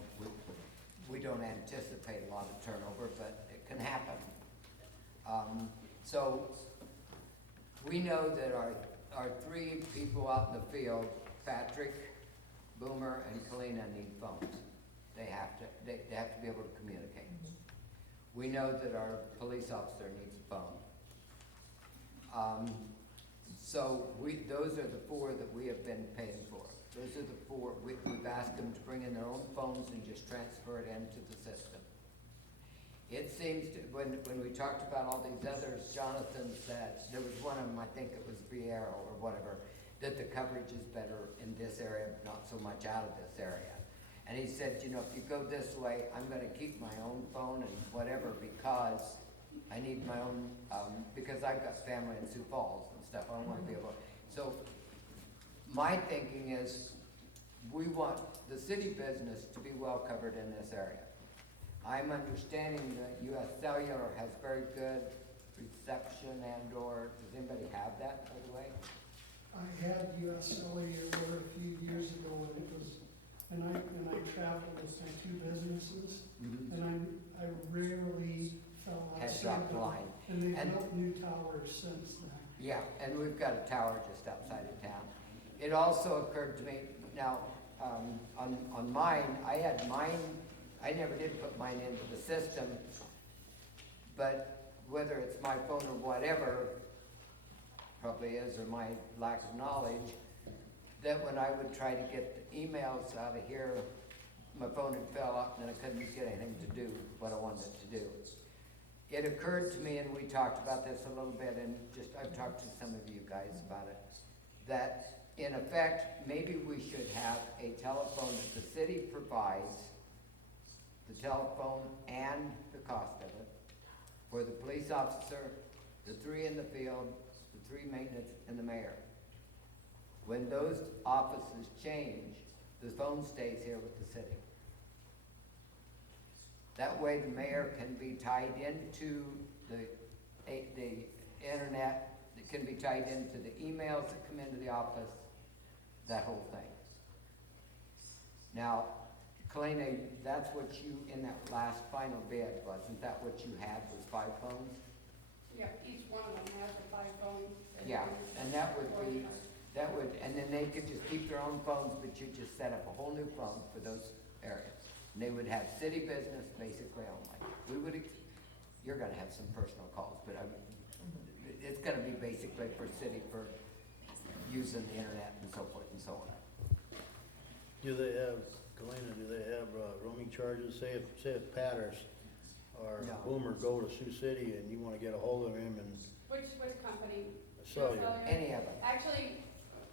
we don't anticipate a lot of turnover, but it can happen. So we know that our three people out in the field, Patrick, Boomer, and Kalina, need phones. They have to be able to communicate. We know that our police officer needs a phone. So those are the four that we have been paying for. Those are the four, we've asked them to bring in their own phones and just transfer it into the system. It seems to, when we talked about all these others, Jonathan said, there was one of them, I think it was Viero or whatever, that the coverage is better in this area, but not so much out of this area. And he said, you know, if you go this way, I'm gonna keep my own phone and whatever because I need my own, because I've got family in Sioux Falls and stuff, I don't wanna be able, so my thinking is we want the city business to be well covered in this area. I'm understanding that US Cellular has very good reception and/or, does anybody have that, by the way? I had US Cellular a few years ago when it was, and I traveled with my two businesses, and I rarely fell out. Had dropped the line. And they've built new towers since then. Yeah, and we've got a tower just outside of town. It also occurred to me, now, on mine, I had mine, I never did put mine into the system, but whether it's my phone or whatever, probably is, or my lack of knowledge, that when I would try to get the emails out of here, my phone had fell out and I couldn't get anything to do what I wanted it to do. It occurred to me, and we talked about this a little bit, and just I've talked to some of you guys about it, that in effect, maybe we should have a telephone that the city provides, the telephone and the cost of it, for the police officer, the three in the field, the three maintenance, and the mayor. When those offices change, the phone stays here with the city. That way the mayor can be tied into the internet, it can be tied into the emails that come into the office, that whole thing. Now, Kalina, that's what you, in that last final bid, wasn't that what you had, was 5 phones? Yeah, each one of them has the 5 phones. Yeah, and that would be, and then they could just keep their own phones, but you just set up a whole new phone for those areas. And they would have city business basically only. We would, you're gonna have some personal calls, but it's gonna be basically for city, for using the internet and so forth and so on. Do they have, Galena, do they have roaming charges? Say if Pat or No. Boomer go to Sioux City and you wanna get a hold of him and Which company? Cellular. Any of them. Actually,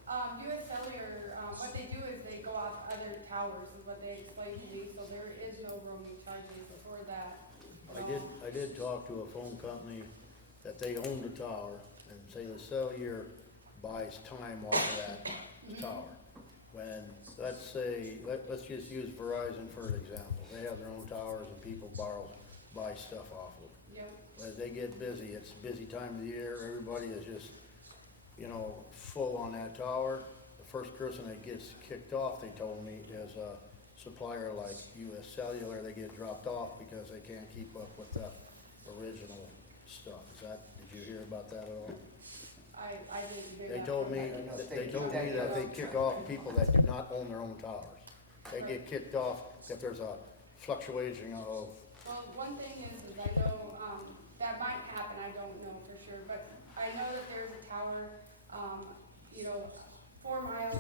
US Cellular, what they do is they go off other towers, is what they explained to me, so there is no roaming charges for that. I did talk to a phone company that they own the tower, and say the Cellular buys time off of that tower. When, let's say, let's just use Verizon for an example. They have their own towers and people buy stuff off of them. Yep. As they get busy, it's a busy time of the year, everybody is just, you know, full on that tower. The first person that gets kicked off, they told me, is supplier like US Cellular, they get dropped off because they can't keep up with the original stuff. Did you hear about that at all? I didn't hear that. They told me, I don't know if they they told keep me that that they close kick track. off people that do not own their own towers. They get kicked off if there's a fluctuation of, Well, one thing is I know, that might happen, I don't know for sure, but I know that there's a tower, 4 miles,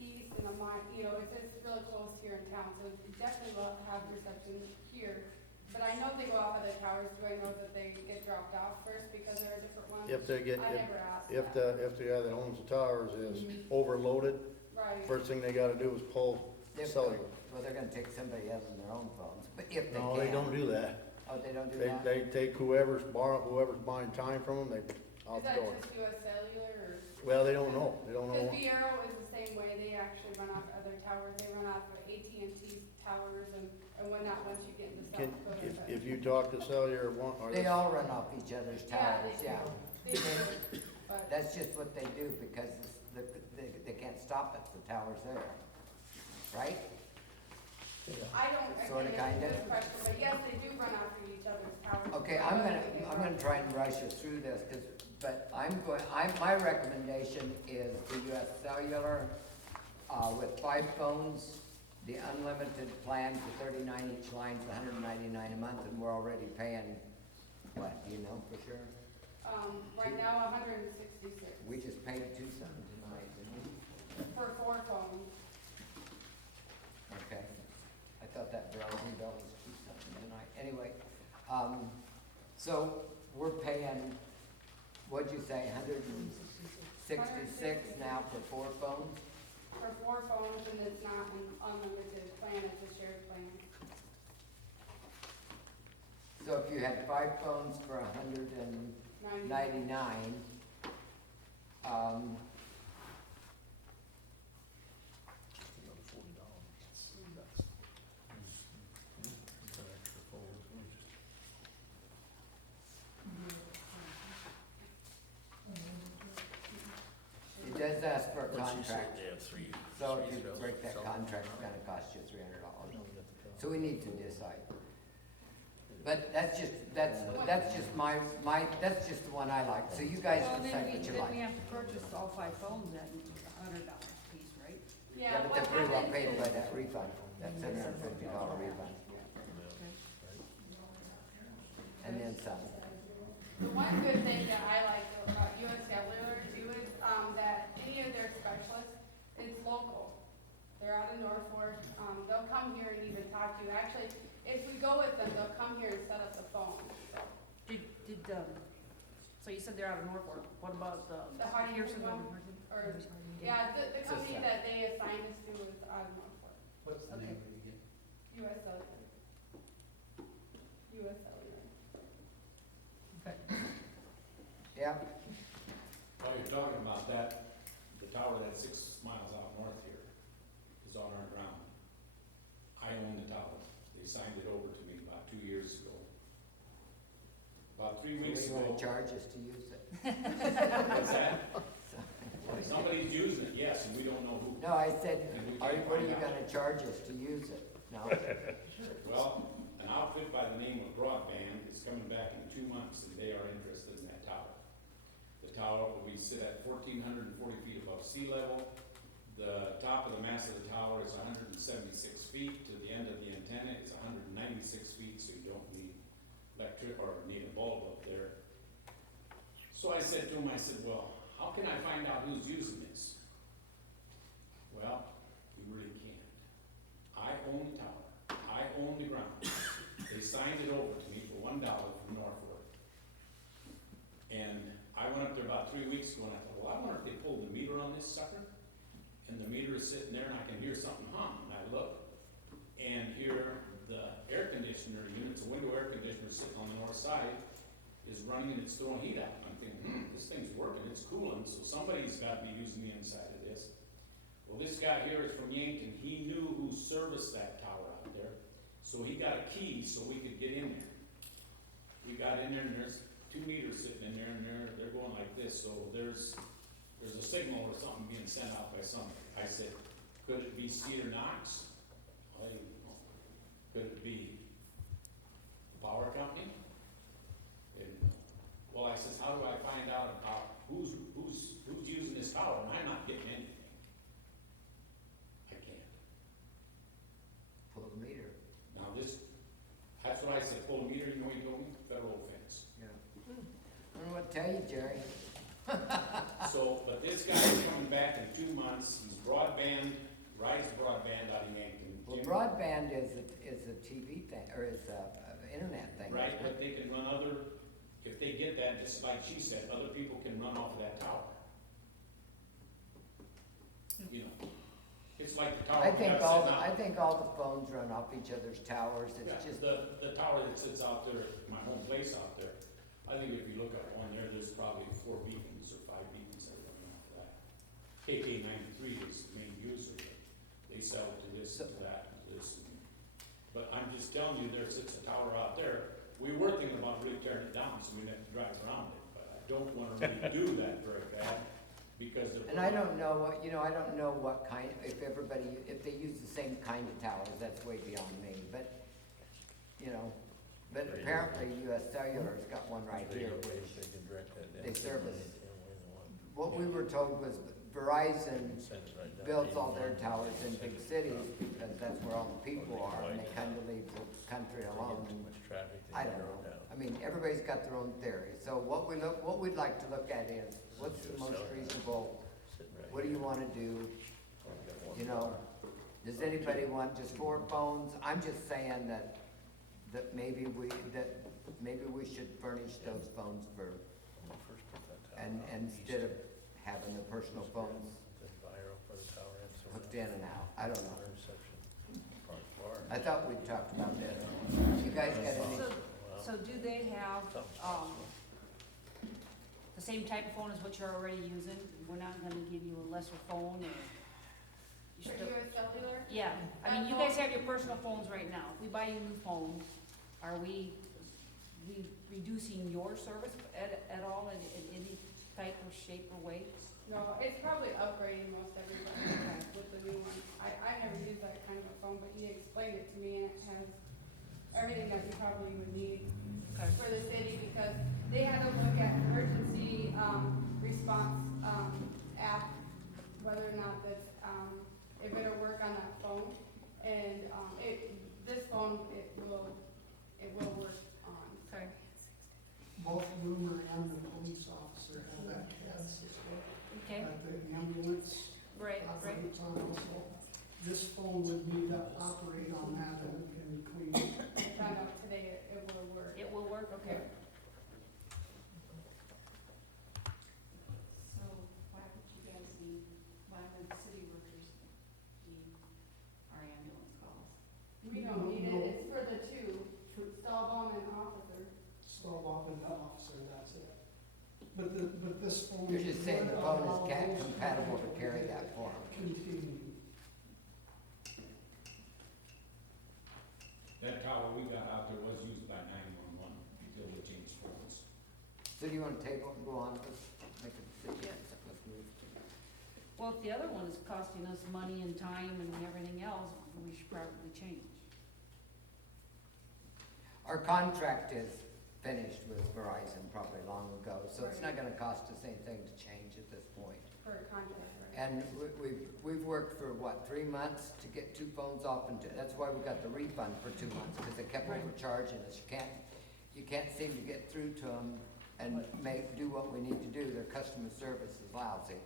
east and it's really close here in town, so it definitely will have reception here. But I know they go off other towers, do I know that they get dropped off first because there are different ones? if they get, I never asked if that. the guy that owns the towers is overloaded, Right. first thing they gotta do is pull cellular. Well, they're gonna take somebody else on their own phones, but if they can. No, they don't do that. Oh, they don't do They, that? they take whoever's buying time from them, they, out Is the that door. just US Cellular or? Well, they don't know, they don't Because know. Viero is the same way, they actually run off other towers, they run off of AT&T towers and whatnot once you get into South Can, Dakota. but- if you talk to cellular, or They all run off each other's Yeah, towers, they yeah. do, they do, but, That's just what they do because they can't stop it, the tower's there, right? I don't, again, Sorta, it's a kinda. good question, but yes, they do run off of each other's towers. Okay, I'm gonna try and rush us through this, but my recommendation is the US Cellular, with 5 phones, the unlimited plan for 39 each line's $199 a month, and we're already paying, what, do you know for sure? Right now, 166 We just paid $2 tonight, didn't we? for 4 phones. Okay, I thought that Verizon bill was $2 tonight, anyway, so we're paying, what'd you say, 166 now for 4 phones? For 4 phones, and it's not an unlimited plan, it's a shared plan. So if you had 5 phones for $199, it does ask for a contract. So if you break that contract, it's gonna cost you $300. So we need to decide. But that's just my, that's just the one I like. So you guys Well, decide then what you we like. have to purchase all 5 phones at $100 piece, right? Yeah, but they're pretty well paid by that refund, that $750 refund. And then some. The one good thing that I like about US Cellular too is, that any of their specialists, it's local. They're out of Norfolk, they'll come here and even talk to you. Actually, if we go with them, they'll come here and set up the phone, so. So you said they're out of Norfolk, what about The Hodgson Pearson one, or, yeah, the company that they assigned us to is out of Norfolk. What's the Okay. name of it again? US Cellular. US Cellular. Yeah, While you're talking about that, the tower that's 6 miles out north here is on our ground. I own the tower. They signed it over to me about 2 years ago. About 3 weeks so you ago. wanna charge us to use it? What's that? Somebody's using it, yes, and we don't know who. No, I said, And we what can't are find you out. gonna charge us to use it? No? Well, an outfit by the name of Broadband is coming back in 2 months, and they are interested in that tower. The tower will be sit at 1,440 feet above sea level. The top of the mast of the tower is 176 feet. To the end of the antenna is 196 feet, so you don't need need a bulb up there. So I said to him, I said, well, how can I find out who's using this? Well, you really can't. I own the tower. I own the ground. They signed it over to me for $1 from Norfolk. And I went up there about 3 weeks ago and I thought, well, I wonder if they pulled the meter on this sucker. And the meter is sitting there and I can hear something hum. And I look and hear the air conditioner unit, the window air conditioner sitting on the north side, is running and it's throwing heat out. I'm thinking, this thing's working, it's cooling, so somebody's got to be using the inside of this. Well, this guy here is from Yankton. He knew who serviced that tower out there, so he got a key so we could get in there. We got in there and there's 2 meters sitting in there and they're going like this, so there's a signal or something being sent out by somebody. I said, could it be Cedar Knox? I don't know. Could it be the power company? And, well, I says, how do I find out about who's using this tower, and I'm not getting anything? I can't. Pull the meter. Now this, that's what I said, pull a meter, you know what you told me? Federal offense. Yeah. I don't know what to tell you, Jerry. So, but this guy's coming back in 2 months, he's broadband, Rise Broadband out of Yankton. Well, broadband is a TV thing, or is a internet thing. Right, isn't but it? they can run other, if they get that, just like she said, other people can run off of that tower. You know, it's like the tower. I think that all, sits out- I think all the phones run off each other's towers, Yeah, it's just, the tower that sits out there, my home place out there, I think if you look up on there, there's probably 4 beacons or 5 beacons that are running off of that. KK93 is the main user, they sell to this, to that, to this. But I'm just telling you, there sits a tower out there, we were thinking about really tearing it down, so we didn't have to drive around it, but I don't wanna really do that very bad, because they're. and I don't know what, I don't know what kind, if they use the same kind of towers, that's way beyond me, but, but apparently US Cellular's got one right here, which they service. What we were told was Verizon builds all their towers in big cities because that's where all the people are, and they kind of leave the country alone. I don't know. I mean, everybody's got their own theory. So what we'd like to look at is, what's the most reasonable? What do you want to do? Does anybody want just 4 phones? I'm just saying that maybe we should furnish those phones for, and instead of having the personal phones hooked in and out. I don't know. I thought we'd talked about that. You guys got any? So do they have, the same type of phone as what you're already using? We're not gonna give you a lesser phone, or? For US Cellular? Yeah, I mean, you guys have your personal phones right now. If we buy you a new phone, are we reducing your service at all in any type or shape or way? No, it's probably upgrading most everybody with the new one. I never used that kind of a phone, but he explained it to me, and it has everything that we probably would need for the city, because they had to look at emergency, response, app, whether or not that, it better work on that phone. And, this phone, it will work on. Okay. Both Boomer and the police officer have that CAD system. Okay. That the ambulance Right. operates on also. This phone would need to operate on that and clean. I found out today it will work. It will work, okay. So why would you guys why would city workers need our ambulance calls? We don't need it, it's for the 2, Stahlbaum and officer. Stall and officer, that's it. But this phone. You're just saying the phone is compatible to carry that form. Continue. That tower we got out there was used by 911 until they changed phones. So do you want to table it and go on, make a decision? Let's move. Well, if the other one is costing us money and time and everything else, we should probably change. Our contract is finished with Verizon probably long ago, so it's not gonna cost us anything to change at this point. For a contract, right? And we've worked for, 3 months to get 2 phones off, and that's why we got the refund for 2 months, because they kept Right. overcharging us. You can't seem to get through to them and do what we need to do. Their customer service is lousy.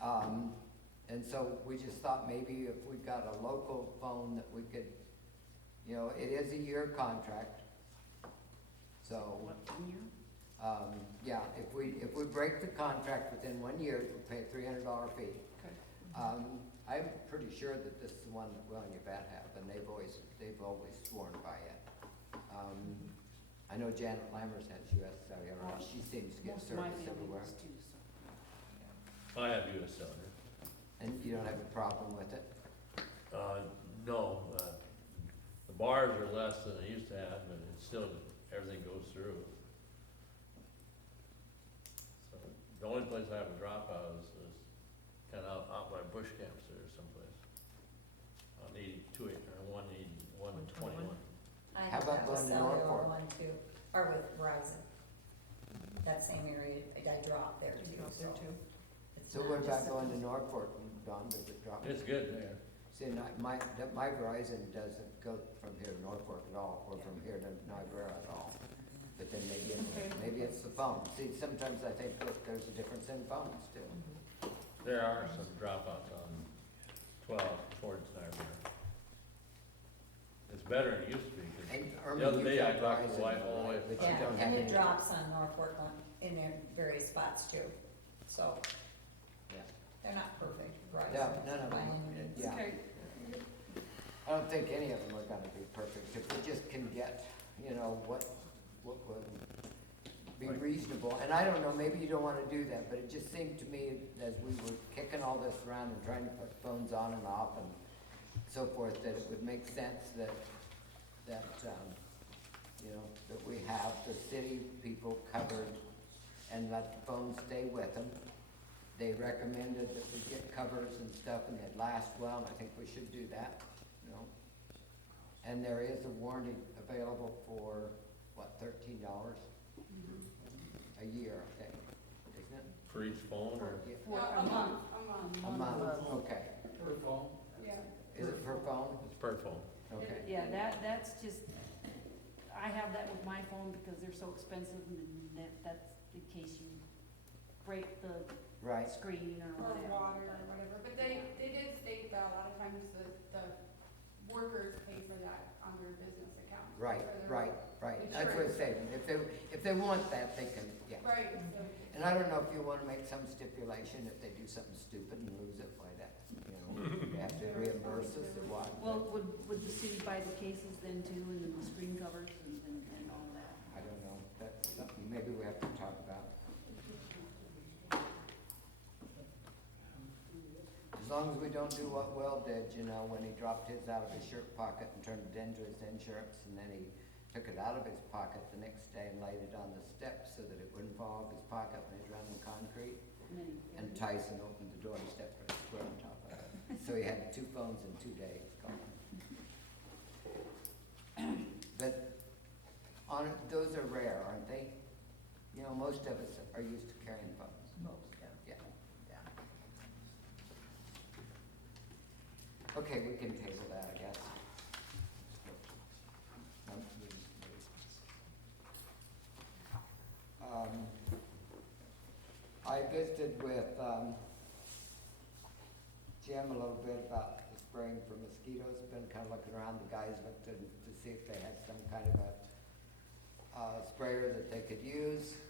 And so we just thought maybe if we got a local phone that we could, it is a year contract. So, What, 1 year? yeah, if we break the contract within 1 year, we'll pay a $300 fee. Okay. I'm pretty sure that this is the one that Will and Yvette have, and they've always sworn by it. I know Janet Lammers has US Cellular, and she seems to get Most of my service family everywhere. does too, so. I have US Cellular. And you don't have a problem with it? No, the bars are less than they used to have, but it's still, everything goes through. So, the only place I have a dropout is kind of out by bush camps there someplace. On 280 about have a going to cellular Norfolk? one too, or with Verizon. That same area, I dropped there You too, drop there so. too? it's So not what about just going to a- Norfolk, Don, does it drop? It's good there. See, my Verizon doesn't go from here to Norfolk at all, or from here to Niobrara at all. But then maybe it's the phone. See, sometimes I think that there's a difference in phones too. There are some dropouts on 12 towards Niobrara. It's better than it used to be, 'cause And the Irma, other you've day I got talked to the Verizon, wife all the way. right, but you Yeah, don't have and it any- drops on Norfolk on, in their various spots too, so. Yeah. They're not perfect, Verizon. No, none of by them, any means. yeah. Okay. I don't think any of them are gonna be perfect, if we just can get, you know, what would be Right. reasonable. And I don't know, maybe you don't wanna do that, but it just seemed to me, as we were kicking all this around and trying to put phones on and off and so forth, that it would make sense that, you know, that we have the city people covered and let the phones stay with them. They recommended that we get covers and stuff and they'd last well, and I think we should do that, you know. And there is a warranty available for, what, $13 a year, I think, isn't it? For each phone or? Yeah. For A month, a month, A month, okay. Per phone? yeah. Is it per phone? It's per phone. Okay. Yeah, that's just, I have that with my phone because they're so expensive and that's in case you break the Right. screen or Or whatever. water or whatever, but they did state that a lot of times the workers pay for that on their business account. Right, for their right. That's what I'm saying. If they want that, they can, yeah. Right, so, And I don't know if you wanna make some stipulation if they do something stupid and lose it, why that, you know, they have to reimburse us or what. Well, would the city buy the cases then too, and then the screen covers and all that? I don't know, that's something maybe we have to talk about. As long as we don't do what Will did, you know, when he dropped his out of his shirt pocket and turned it into his insurance, and then he took it out of his pocket the next day and laid it on the steps so that it wouldn't fall out of his pocket when he was running the concrete. And Tyson opened the door and stepped right square on top of it. So he had 2 phones in 2 days gone. But those are rare, aren't they? You know, most of us are used to carrying phones. Most, yeah. Yeah. Okay, we can table that, I guess. I visited with, Jim a little bit about the spraying for mosquitoes, been kind of looking around, the guys looked to see if they had some kind of a sprayer that they could use.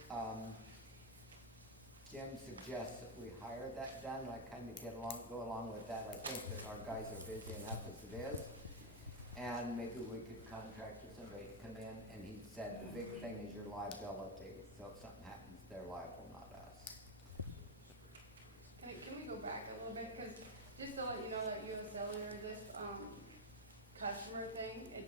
Jim suggests that we hire that done, and I kind of go along with that. I think that our guys are busy enough as it is. And maybe we could contract with somebody to come in, and he said the big thing is your liability. So if something happens, they're liable, not us. can we go back a little bit, cause just to let you know that US Cellular, this, customer thing, it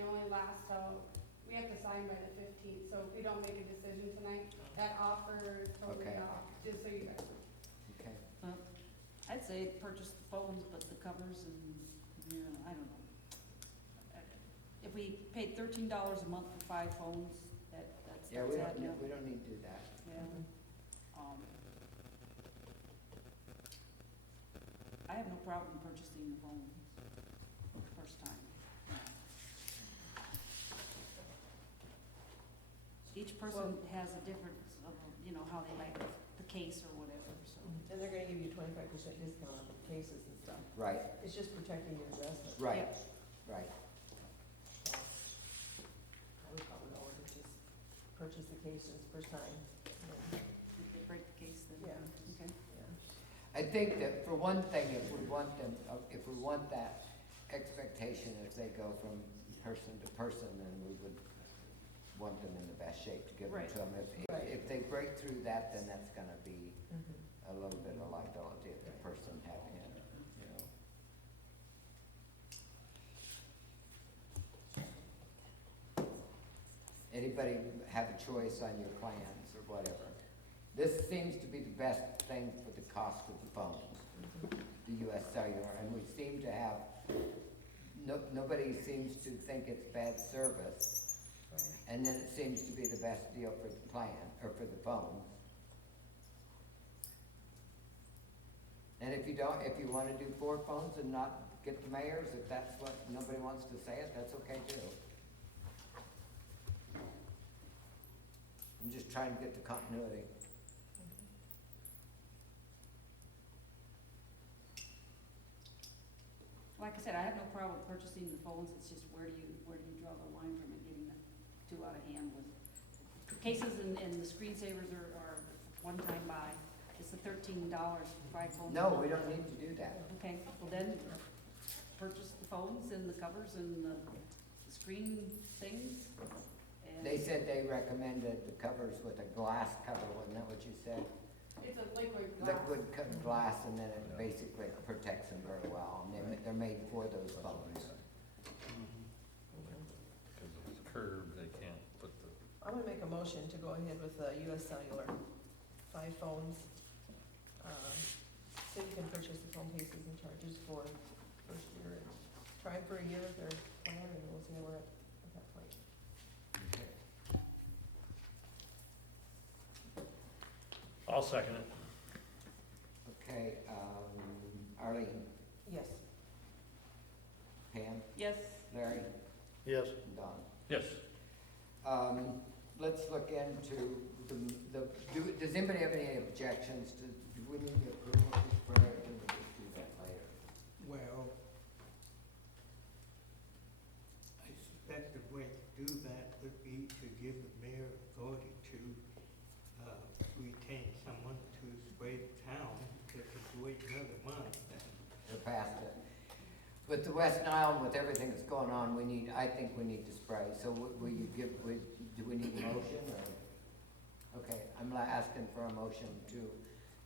only lasts till, we have to sign by the 15th, so if we don't make a decision tonight, that offer is totally Okay. off, just so you guys know. Okay. I'd say purchase the phones, but the covers and, you know, I don't know. If we paid $13 a month for 5 phones, that's Yeah, we adding up. don't need to do that. Yeah. I have no problem purchasing the phones first time. Each person has a difference of, you know, how they like the case or whatever, so. And they're gonna give you 25% discount on the cases and stuff. Right, It's just protecting your investment. right, right. I would probably go and just purchase the cases first time. and then- If they break the case, then, Yeah. okay. I think that for one thing, if we want that expectation, if they go from person to person, then we would want them in the best shape to give them Right. to them. If they break through that, then that's gonna be Mhm. a little bit of liability of the person having it, you know. Anybody have a choice on your plans or whatever? This seems to be the best thing for the cost of the phones, the US Cellular, and we seem to have nobody seems to think it's bad service. And then it seems to be the best deal for the plan, or for the phone. And if you wanna do 4 phones and not get the mayor's, if that's what, nobody wants to say it, that's okay too. I'm just trying to get the continuity. Like I said, I have no problem purchasing the phones, it's just where do you draw the line from it getting too out of hand with cases and the screensavers are one-time buy. It's the $13 for 5 phones. No, we don't need to do that. Okay, well then, purchase the phones and the covers and the screen things. And They said they recommended the covers with a glass cover, wasn't that what you said? It's a liquid glass. Liquid glass, and then it basically protects them very well, and they're made for those phones. Because it's curved, they can't put the, I'm gonna make a motion to go ahead with US Cellular, 5 phones. City can purchase the phone cases and charges for first year, try for a year with their plan, and we'll see where we're at that point. I'll second it. Okay, Arlene, Yes. Pam, yes, Larry, Yes. and Don. Yes. Let's look into does anybody have any objections to, do we need to approve of this prayer, or do we just do that later? Well, I suspect the way to do that would be to give the mayor authority to retain someone to sway the town, because if we wait another month, then We're past it. With the West Nile, and with everything that's going on, I think we need to spray, so will you do we need a motion, or? Okay, I'm asking for a motion to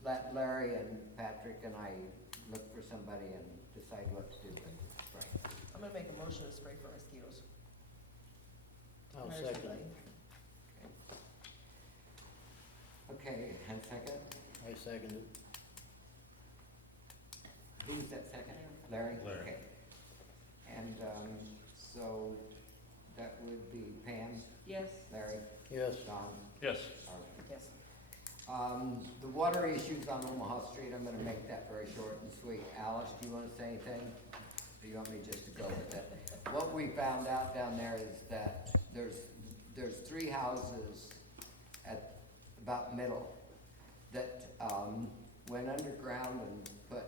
let Larry and Patrick and I look for somebody and decide what to do with spray. I'm gonna make a motion to spray for mosquitoes. I'll Mayor's second delay. it. Okay, and second? I second it. Who's that second? Larry? Larry. Okay. And, so that would be Pam, yes. Larry, Yes. Don, Yes. Arlen. Yes. The water issues on Omaha Street, I'm gonna make that very short and sweet. Alice, do you wanna say anything? Or you want me just to go with it? What we found out down there is that there's 3 houses at about middle that, went underground and put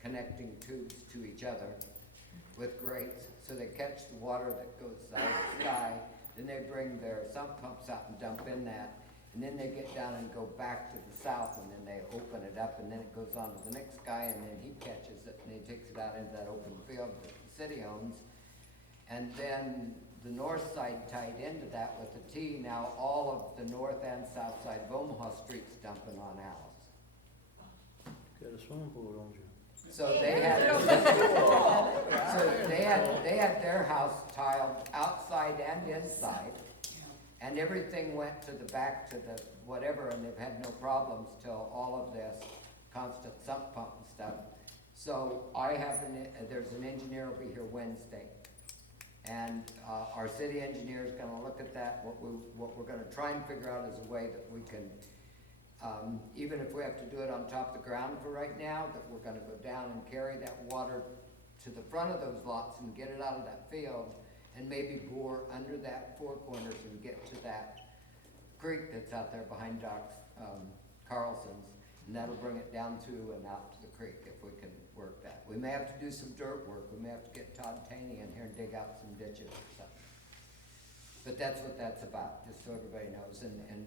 connecting tubes to each other with grates, so they catch the water that goes out of the sky, then they bring their sump pumps out and dump in that, and then they get down and go back to the south, and then they open it up, and then it goes on to the next guy, and then he catches it, and he takes it out into that open field that the city owns. And then the north side tied into that with the T, now all of the north and south side of Omaha Street's dumping on Alice. Got a swimming pool, don't you? So they had, they had their house tiled outside and inside, and everything went to the back to the whatever, and they've had no problems till all of this constant sump pump and stuff. So there's an engineer will be here Wednesday, and our city engineer is gonna look at that. What we're gonna try and figure out is a way that we can, even if we have to do it on top of the ground for right now, that we're gonna go down and carry that water to the front of those lots and get it out of that field, and maybe bore under that 4 corners and get to that creek that's out there behind Doc Carlson's, and that'll bring it down to and out to the creek if we can work that. We may have to do some dirt work, we may have to get Todd Taney in here and dig out some ditches or something. But that's what that's about, just so everybody knows, and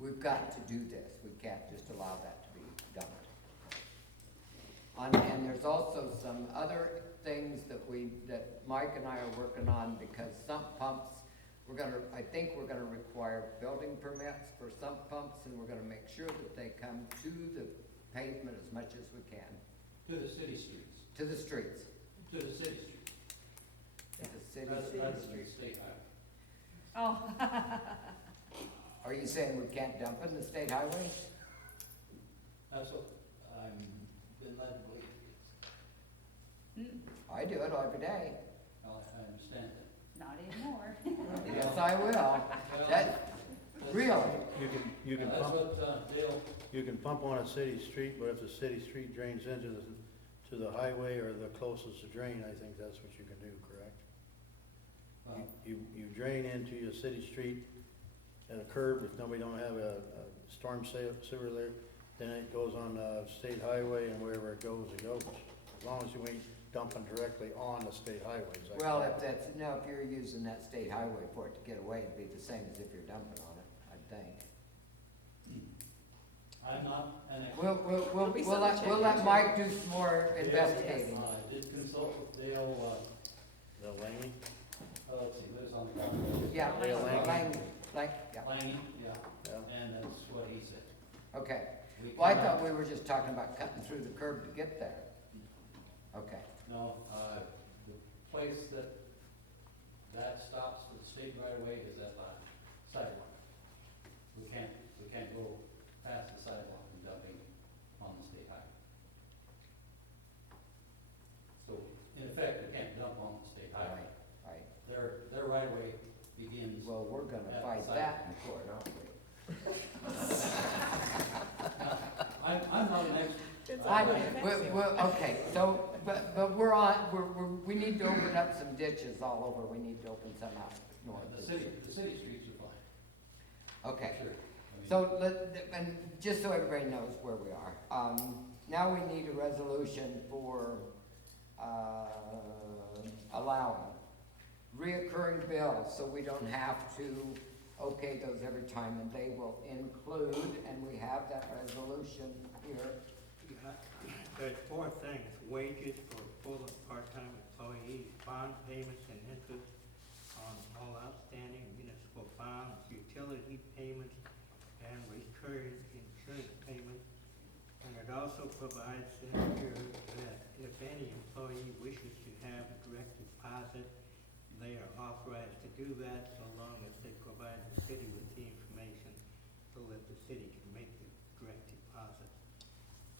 we've got to do this, we can't just allow that to be done. And there's also some other things that Mike and I are working on, because sump pumps, I think we're gonna require building permits for sump pumps, and we're gonna make sure that they come to the pavement as much as we can. To the city streets. To the streets. To the city streets. To the city Rather than the streets. state highway. Oh. Are you saying we can't dump in the state highway? That's what I'm been led to believe. Mm. I do it every day. Well, I understand that. Not anymore. Yes, I will. That, really? You can That's pump, what, Dale, you can pump on a city street, but if the city street drains into to the highway or the closest drain, I think that's what you can do, correct? You drain into your city street at a curb, if nobody don't have a storm sewer there, then it goes on the state highway, and wherever it goes, as long as you ain't dumping directly on the state highways. Well, if you're using that state highway for it to get away, it'd be the same as if you're dumping on it, I think. I'm not an expert. We'll let Mike do some more investigating. I did consult with Dale, The Laney? let's see, who's on the contract? Yeah, Dale Lange. yeah. Langy, yeah, Yeah. and that's what he said. Okay. We Well, I cannot- thought we were just talking about cutting through the curb to get there. Okay. No, the place that stops for the state right away is that sidewalk. We can't go past the sidewalk and dumping on the state highway. So, in effect, we can't dump on the state highway. Right. Their right away begins. Well, we're gonna at the fight that in court, aren't we? I'm not an expert. Okay, so, but we need to open up some ditches all over, we need to open some out north. The city streets are fine. Okay, Sure. I mean, so, and just so everybody knows where we are, now we need a resolution for, allowing reoccurring bills, so we don't have to okay those every time, and they will include, and we have that resolution here. There's four things: wages for full and part-time employees, bond payments and interest on all outstanding municipal bonds, utility payments, and recurring insurance payments. And it also provides in here that if any employee wishes to have a direct deposit, they are authorized to do that so long as they provide the city with the information so that the city can make the direct deposit.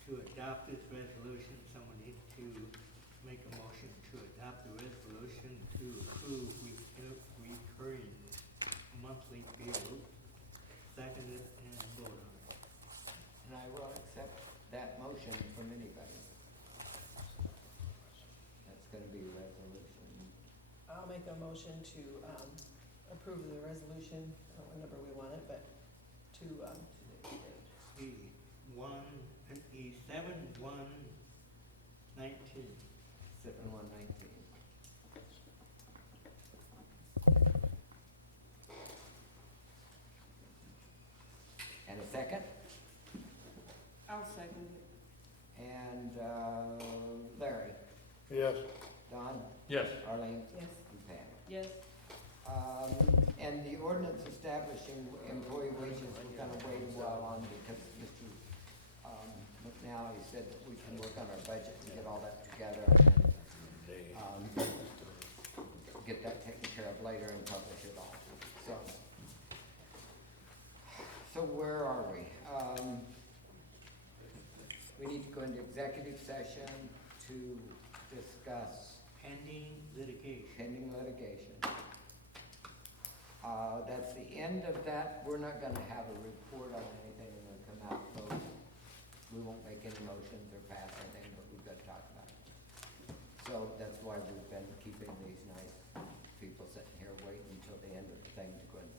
To adopt this resolution, someone needs to make a motion to adopt the resolution to approve recurring monthly bills, second it and vote on it. And I will accept that motion from anybody. That's gonna be a resolution. I'll make a motion to, approve the resolution, I don't know whenever we want it, but to, E7/1/19. 7/1/19. And a second? I'll second it. And, Larry? Yes. Don? Yes. Arlene? yes. And Pam? Yes. And the ordinance establishing employee wages, we're gonna wait a while on because Mr. McNally said that we can work on our budget and get all that together and, get that taken care of later and publish it all. So where are we? We need to go into executive session to discuss Pending litigation. pending litigation. That's the end of that. We're not gonna have a report on anything when we come out, so we won't make any motions or pass anything, but we've got to talk about it. So that's why we've been keeping these nice people sitting here waiting until the end of the thing to go into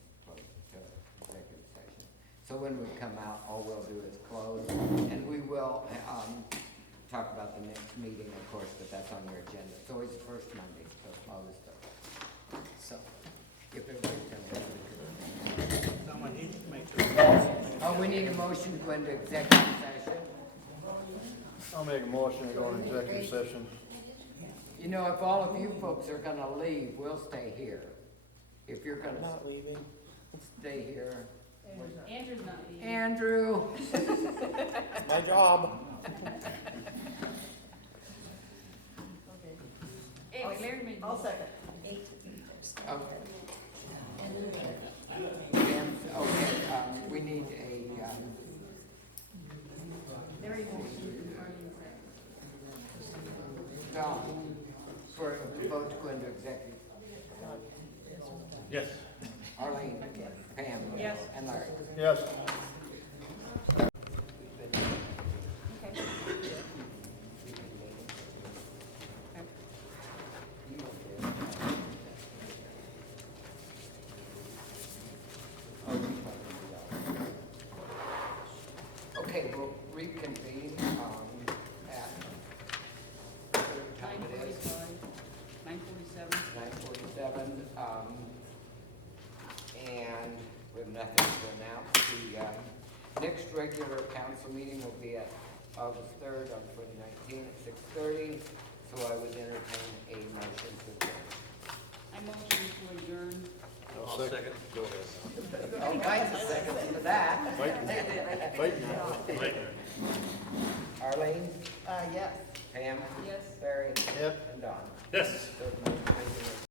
executive session. So when we come out, all we'll do is close, and we will, talk about the next meeting, of course, but that's on your agenda. It's always the first Monday, so August 3rd. So, if everybody's gonna Someone needs to make the oh, we need a motion to go into executive session. I'll make a motion to go into executive session. You know, if all of you folks are gonna leave, we'll stay here. If you're gonna Not leaving. stay here. Andrew's not leaving. Andrew? My job. Okay. Anyway, Larry made. I'll second. Okay. We need a, Larry motioned. Don. Yes. And Larry. Yes. Okay. Okay, we'll reconvene, at, whatever time it is, 9:47. 9:47, and we have nothing to announce. The, next regular council meeting will be at August 3rd of 2019 at 6:30, so I would entertain a motion to adjourn. I motion to adjourn. I'll second. Go ahead. All kinds of seconds to that. Fighting now. Arlene, Yes. Pam, Yes. Barry, Yep. and Don. Yes. So the motion is